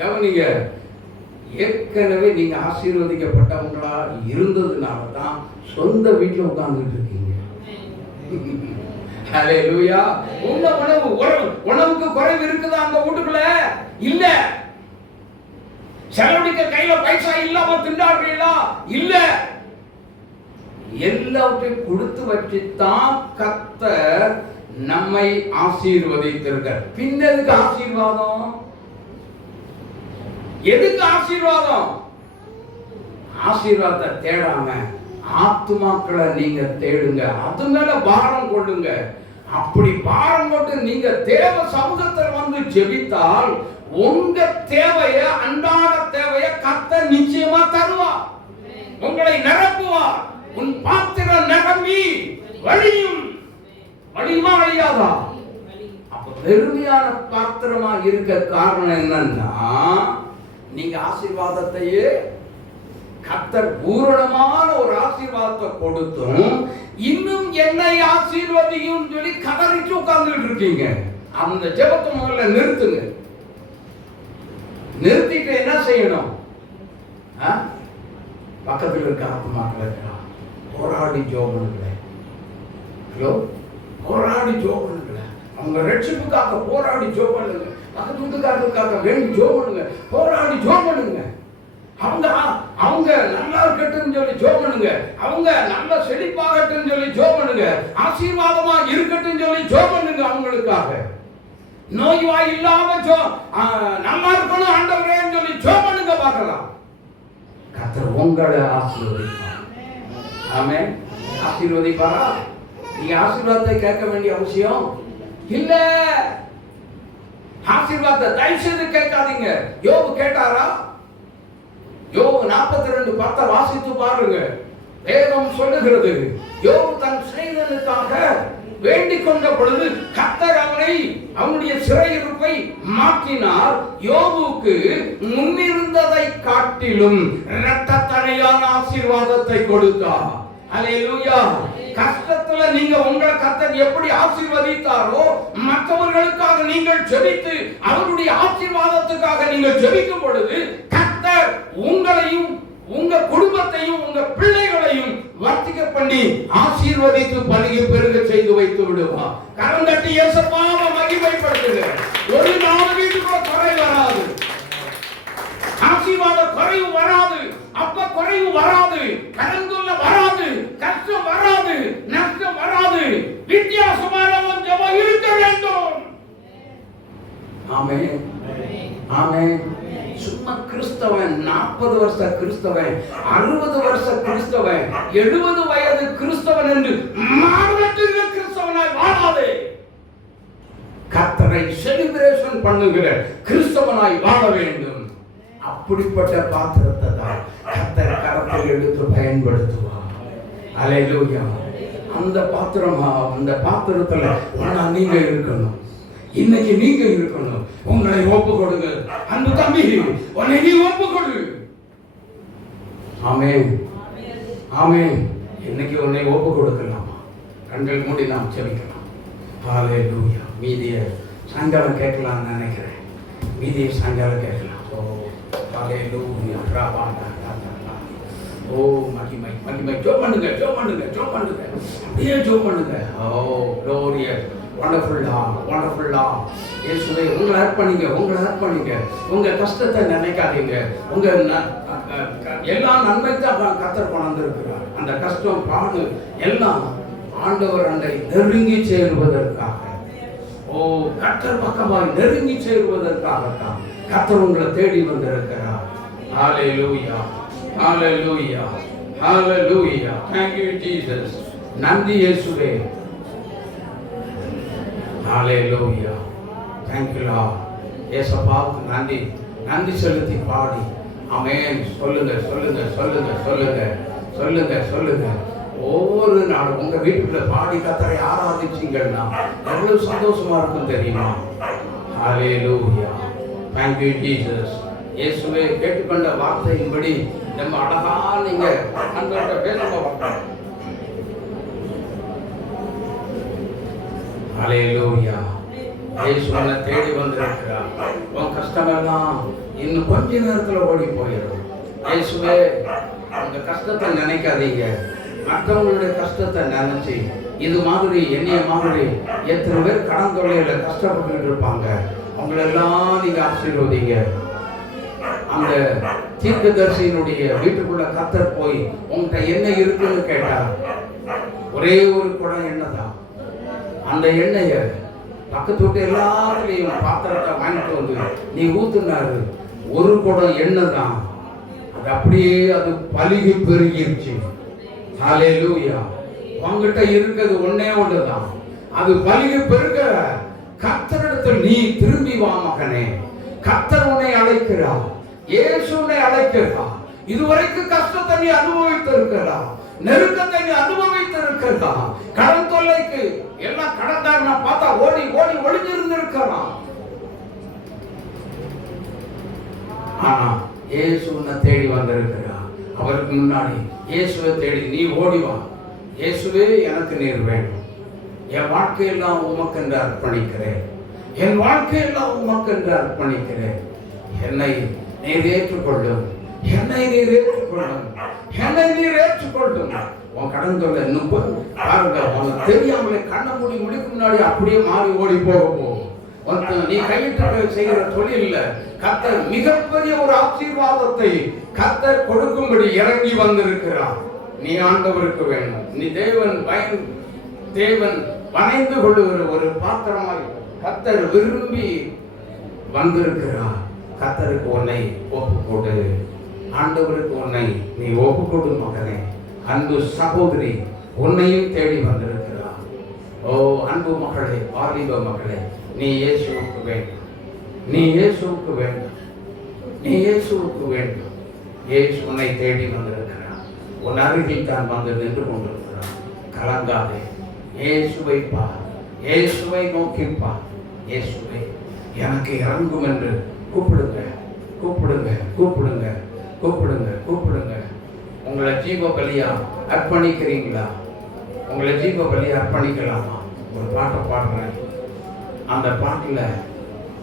கவனிங்க. ஏற்கனவே நீங்க ஆசீர்வதிக்கப்பட்டவங்களா இருந்ததுனால தான் சொந்த வீட்டில் உட்கார்ந்துட்டு இருக்கீங்க. ஹல்லேலூயா. உணவுக்கு குறைவு இருக்குதா அந்த வீட்டுக்குள்ள? இல்ல. செலவழிக்க கையில பைசா இல்லாம திண்டாடுறீங்களா? இல்ல. எல்லாவற்றையும் கொடுத்து வச்சுதான் கர்த்தர் நம்மை ஆசீர்வதித்திருக்கார். பின்னதுக்கு ஆசீர்வாதம்? எதுக்கு ஆசீர்வாதம்? ஆசீர்வாதத்தை தேடாம ஆத்துமாக்களை நீங்க தேடுங்க, அது மேல பாரம் கொள்ளுங்க. அப்படி பாரம் கொண்டு நீங்க தேவ சமூகத்தில் வந்து ஜெபித்தால் உங்க தேவைய, அன்றாட தேவைய கர்த்தர் நிச்சயமா தருவார். உங்களை நிரப்புவார். உன் பாத்திரம் நிரம்பி வழியும். வழியுமா வழியாதா? அப்ப பெருமையான பாத்திரமா இருக்க காரணம் என்னன்னா, நீங்க ஆசீர்வாதத்தையே கர்த்தர் பூரணமான ஒரு ஆசீர்வாதத்தை கொடுத்தும் இன்னும் என்னை ஆசீர்வதியும் சொல்லி கதறிட்டு உட்கார்ந்துட்டு இருக்கீங்க. அந்த ஜெபத்தை முதல்ல நிறுத்துங்க. நிறுத்திட்டு என்ன செய்யணும்? பக்கத்தில் இருக்க ஆத்மாக்களை போராடி ஜோபனுங்களே. ஹலோ, போராடி ஜோபனுங்களே. அவங்க ரட்சிப்புக்காக போராடி ஜோபனுங்க. பக்கத்து வீட்டுக்காரர்களுக்காக வேண்டி ஜோபனுங்க. போராடி ஜோபனுங்க. அவங்க நல்லா இருக்கட்டும் சொல்லி ஜோபனுங்க. அவங்க நல்ல செழிப்பாகட்டும் சொல்லி ஜோபனுங்க. ஆசீர்வாதமா இருக்கட்டும் சொல்லி ஜோபனுங்க. அவங்களுக்காக நோய்வாய் இல்லாம நல்லா இருக்கணும் ஆண்டவரேன்னு சொல்லி ஜோபனுங்க. பார்க்கலாம், கர்த்தர் உங்களை ஆசீர்வதிப்பார். ஆமென். ஆசீர்வதிப்பாரா? நீங்க ஆசீர்வாதத்தை கேட்க வேண்டிய அவசியம் இல்ல. ஆசீர்வாதத்தை தயவு செய்து கேட்காதீங்க. யோபு கேட்டாரா? யோபு 42:10 வாசித்து பாருங்க. வேதம் சொல்லுகிறது, யோபு தன் சிநேகிதனுக்காக வேண்டிக் கொண்ட பொழுது கர்த்தர் அவனுடைய சிறையிருப்பை மாற்றினார். யோபுக்கு முன்னிருந்ததை காட்டிலும் இரட்டத்தனையான ஆசீர்வாதத்தை கொடுத்தார். அல்லேலூயா. கஷ்டத்துல நீங்க உங்களை கர்த்தர் எப்படி ஆசீர்வதித்தாரோ, மற்றவர்களுக்காக நீங்கள் ஜெபித்து அவருடைய ஆசீர்வாதத்துக்காக நீங்கள் ஜெபிக்கும் பொழுது கர்த்தர் உங்களையும் உங்க குடும்பத்தையும் உங்க பிள்ளைகளையும் வர்த்திக்க பண்ணி ஆசீர்வதித்து பணியை பெருக செய்து வைத்து விடுவார். கரம் தட்டி இயேசுவாவை மகிமைப்படுத்துங்க. ஒரு நாள் வீட்டுக்கு குறை வராது, ஆசீர்வாத குறைவு வராது, அப்ப குறைவு வராது, கரந்துள்ள வராது, கஷ்டம் வராது, நஷ்டம் வராது. வித்தியாசமான ஒரு ஜெபம் இருக்க வேண்டும். ஆமென், ஆமென். சும்மா கிறிஸ்தவன் 40 வருஷ கிறிஸ்தவன், 60 வருஷ கிறிஸ்தவன், 70 வயது கிறிஸ்தவன் என்று மாறுபட்ட கிறிஸ்தவனாய் வாழாதே. கர்த்தரை செலிப்ரேஷன் பண்ணுகிற கிறிஸ்தவனாய் வாழ வேண்டும். அப்படிப்பட்ட பாத்திரத்தை தான் கர்த்தர் கரத்தில் எடுத்து பயன்படுத்துவார். அல்லேலூயா. அந்த பாத்திரமா, அந்த பாத்திரத்துல நீங்க இருக்கணும். இன்னைக்கு நீங்க இருக்கணும். உங்களை ஒப்பு கொடுங்க. அன்பு தம்பி, உன்னை நீ ஒப்பு கொடு. ஆமென், ஆமென். இன்னைக்கு உன்னை ஒப்பு கொடுக்கலாமா? கண்கள் மூடி நாம் ஜெபிக்கலாம். ஹல்லேலூயா. மீதிய சாயங்காலம் கேட்கலாம்னு நினைக்கிறேன். மீதியை சாயங்காலம் கேட்கலாம். ஓ ஹல்லேலூயா ரபாண்டா. ஓ மகிமை மகிமை. ஜோம் பண்ணுங்க ஜோம் பண்ணுங்க ஜோம் பண்ணுங்க, அப்படியே ஜோம் பண்ணுங்க. ஓ க்ளோரியஸ் வண்டர்ஃபுல்லா வண்டர்ஃபுல்லா. இயேசுவே உங்களை அர்ப்பணிங்க, உங்களை அர்ப்பணிங்க. உங்க கஷ்டத்தை நினைக்காதீங்க. உங்க எல்லா நன்மை தான் கர்த்தர் கொண்டு இருக்கிறார். அந்த கஷ்டம் பாடு எல்லாம் ஆண்டவர் அண்டை நெருங்கி சேருவதற்காக, ஓ கர்த்தர் பக்கமாய் நெருங்கி சேருவதற்காகத்தான் கர்த்தர் உங்களை தேடி வந்திருக்கிறார். ஹல்லேலூயா ஹல்லேலூயா ஹல்லேலூயா. Thank you Jesus. நன்றி இயேசுவே. ஹல்லேலூயா. Thank you Lord. இயேசுவுக்கு நன்றி நன்றி செலுத்தி பாடி ஆமென் சொல்லுங்க சொல்லுங்க சொல்லுங்க சொல்லுங்க சொல்லுங்க சொல்லுங்க. ஒவ்வொரு நாளும் உங்க வீட்டுக்குள்ள பாடி கர்த்தரை ஆராதிச்சீங்கன்னா எவ்வளவு சந்தோஷமா இருக்கும் தெரியுமா? ஹல்லேலூயா. Thank you Jesus. இயேசுவே கேட்டுக்கொண்ட வார்த்தையின்படி நம்ம அழகா நீங்க அந்த பேசுங்க. ஹல்லேலூயா. இயேசு உன்னை தேடி வந்திருக்கிறார். உன் கஷ்டமெல்லாம் இன்னும் கொஞ்ச நேரத்தில் ஓடி போயிடும். இயேசுவே உங்க கஷ்டத்தை நினைக்காதீங்க. மற்றவங்களுடைய கஷ்டத்தை நினைச்சு இது மாதிரி என்னைய மாதிரி எத்தனை பேர் கடன் தொல்லையில கஷ்டப்பட்டு இருப்பாங்க, அவங்களெல்லாம் நீங்க ஆசீர்வதிங்க. அந்த தீர்க்கதரிசியினுடைய வீட்டுக்குள்ள கர்த்தர் போய் உங்கள்கிட்ட என்ன இருக்குன்னு கேட்டார். ஒரே ஒரு குடம் எண்ணெய் தான். அந்த எண்ணெய பக்கத்து விட்டு எல்லாத்துலேயும் பாத்திரத்தை வாங்கிட்டு வந்து நீ ஊத்துனாரு. ஒரு குடம் எண்ணெய் தான். அது அப்படியே அது பலுகி பெருகிருச்சு. ஹல்லேலூயா. உங்ககிட்ட இருக்கிறது ஒன்னே ஒன்றுதான். அது பலுகி பெருக கர்த்தரிடத்தில் நீ திரும்பி வா மகனே. கர்த்தர் உன்னை அழைக்கிறார். இயேசு உன்னை அழைக்கிறார். இதுவரைக்கும் கஷ்டத்தை நீ அனுபவித்திருக்கிறார், நெருக்கத்தை நீ அனுபவித்திருக்கிறார். கடன் தொல்லைக்கு எல்லாம் கடன்காரனை பார்த்தா ஓடி ஓடி ஒளிஞ்சிருந்திருக்கிறான். ஆனா இயேசு உன்னை தேடி வந்திருக்கிறார். அவருக்கு முன்னாடி இயேசுவை தேடி நீ ஓடிவா. இயேசுவே எனக்கு நீர் வேண்டும். என் வாழ்க்கையெல்லாம் உமக்கென்று அர்ப்பணிக்கிறேன். என் வாழ்க்கையெல்லாம் உமக்கென்று அர்ப்பணிக்கிறேன். என்னை நீர் ஏற்றுக்கொள்ளும். என்னை நீர் ஏற்றுக்கொள்ளும். என்னை நீர் ஏற்றுக்கொள்ளும். உன் கடன் தொல்லை இன்னும் பாருங்க, உனக்கு தெரியாமலே கண்ணை மூடி முடிக்கும் முன்னாடி அப்படியே மாறி ஓடி போகும். நீ கையிட்டு செய்கிற தொழில் கர்த்தர் மிகப்பெரிய ஒரு ஆசீர்வாதத்தை கர்த்தர் கொடுக்கும்படி இறங்கி வந்திருக்கிறார். நீ ஆண்டவருக்கு வேண்டும். நீ தேவன் வணைந்து கொள்ளுகிற ஒரு பாத்திரமாய் கர்த்தர் விரும்பி வந்திருக்கிறார். கர்த்தருக்கு உன்னை ஒப்பு கொடு. ஆண்டவருக்கு உன்னை நீ ஒப்பு கொடு மகனே. அன்பு சகோதரி உன்னையும் தேடி வந்திருக்கிறார். ஓ அன்பு மகளே, வாலிப மகளே, நீ இயேசுவுக்கு வேண்டும். நீ இயேசுவுக்கு வேண்டும். நீ இயேசுவுக்கு வேண்டும். இயேசு உன்னை தேடி வந்திருக்கிறார். உன் அருகில் தான் வந்து நின்று கொண்டிருக்கிறார். கலங்காதே. இயேசுவை பார். இயேசுவை நோக்கி பார். இயேசுவை எனக்கு இறங்கும் என்று கூப்பிடுங்க, கூப்பிடுங்க, கூப்பிடுங்க, கூப்பிடுங்க, கூப்பிடுங்க. உங்களை ஜீவ பலியா அர்ப்பணிக்கிறீங்களா? உங்களை ஜீவ பலியா அர்ப்பணிக்கலாமா? ஒரு பாட்டை பாடுறேன். அந்த பாட்டில்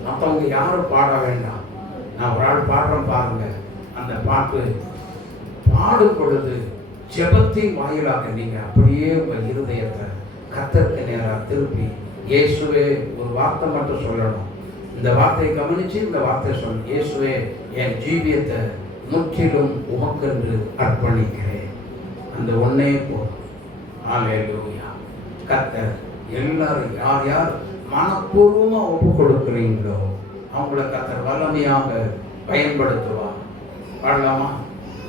மற்றவங்க யாரும் பாட வேண்டாம். நான் ஒரு ஆள் பாடுறேன் பாருங்க. அந்த பாட்டு பாடும் பொழுது ஜெபத்தின் வாயிலாக நீங்கள் அப்படியே உங்கள் இருதயத்தை கர்த்தருக்கு நேராக திருப்பி இயேசுவே ஒரு வார்த்தை மட்டும் சொல்லணும். இந்த வார்த்தையை கவனித்து இந்த வார்த்தையை சொல்லணும். இயேசுவே என் ஜீவியத்தை முற்றிலும் உமக்கென்று அர்ப்பணிக்கிறேன். அந்த ஒன்னே போதும். ஹல்லேலூயா. கர்த்தர் எல்லாரும் யார் யார் மனப்பூர்வமாக ஒப்பு கொடுக்குறீங்களோ அவங்கள கர்த்தர் வல்லமையாக பயன்படுத்துவார். பாடலாமா?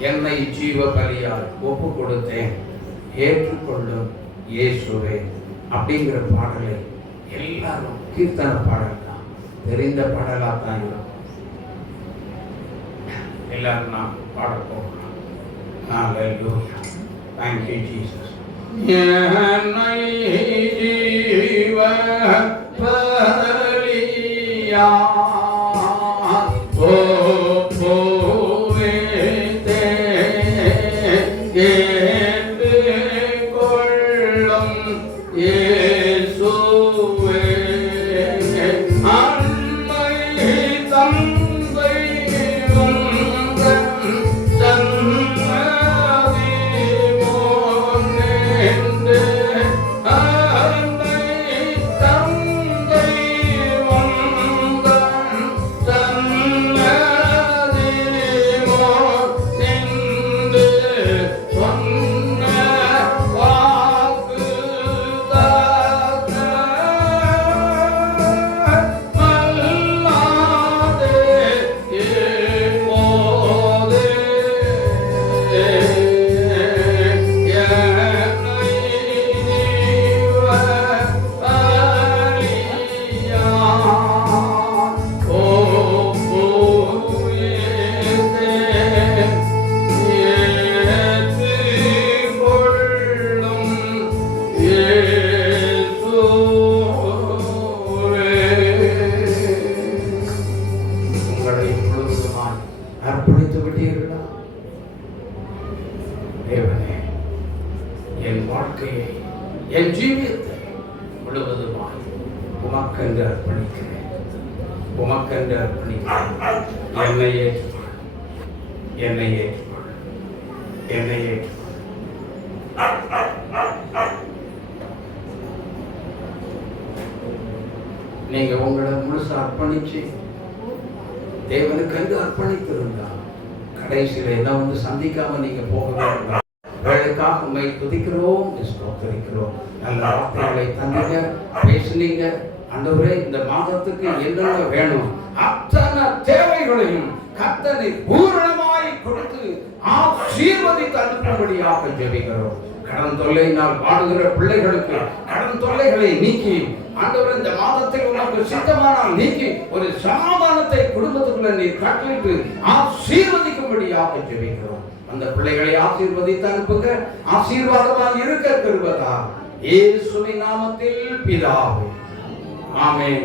என்னை ஜீவ பலியால் ஒப்பு கொடுத்தேன், ஏற்றுக்கொள்ளும் இயேசுவே அப்படிங்கிற பாடலை எல்லாரும் கீர்த்தன பாடல் தான், தெரிந்த பாடலாக தான் இருக்கும். எல்லாரும் நாம் பாட போகிறோம். ஹல்லேலூயா. Thank you Jesus. என்னை ஜீவ பலியா Some அர்ப்பணித்து விட்டீர்களா? தேவனே, என் வாழ்க்கையை, என் ஜீவியத்தை முழுவதுமாக உமக்கென்று அர்ப்பணிக்கிறேன், உமக்கென்று அர்ப்பணிக்கிறேன். என்னையே என்னையே என்னையே நீங்க உங்களை முழுசா அர்ப்பணிச்சு தேவனுக்கென்று அர்ப்பணித்திருந்தா கடைசியில என்ன வந்து சந்திக்காம நீங்க போகவே இல்லை. வேலைக்காக உண்மை துதிக்கிறோம், ஸ்தோத்திரிக்கிறோம். நல்ல வார்த்தைகளை தந்தீங்க, பேசுனீங்க. ஆண்டவரே, இந்த மாதத்துக்கு என்னென்ன வேணும் அத்தனை தேவைகளையும் கர்த்தரை பூரணமாய் கொடுத்து ஆசீர்வதித்து அனுப்பும்படியாக ஜெபிக்கிறோம். கடன் தொல்லையினால் வாடுகிற பிள்ளைகளுக்கு கடன் தொல்லைகளை நீக்கி, ஆண்டவர் இந்த மாதத்தில் உனக்கு சித்தமானால் நீக்கி ஒரு சமாதானத்தை குடும்பத்துக்குள்ள நீர் கட்டளிட்டு ஆசீர்வதிக்கும்படியாக ஜெபிக்கிறோம். அந்த பிள்ளைகளை ஆசீர்வதித்து அனுப்புங்க. ஆசீர்வாதமாக இருக்க கிருபையா இயேசுவின் நாமத்தில் பிதாவே, ஆமென்.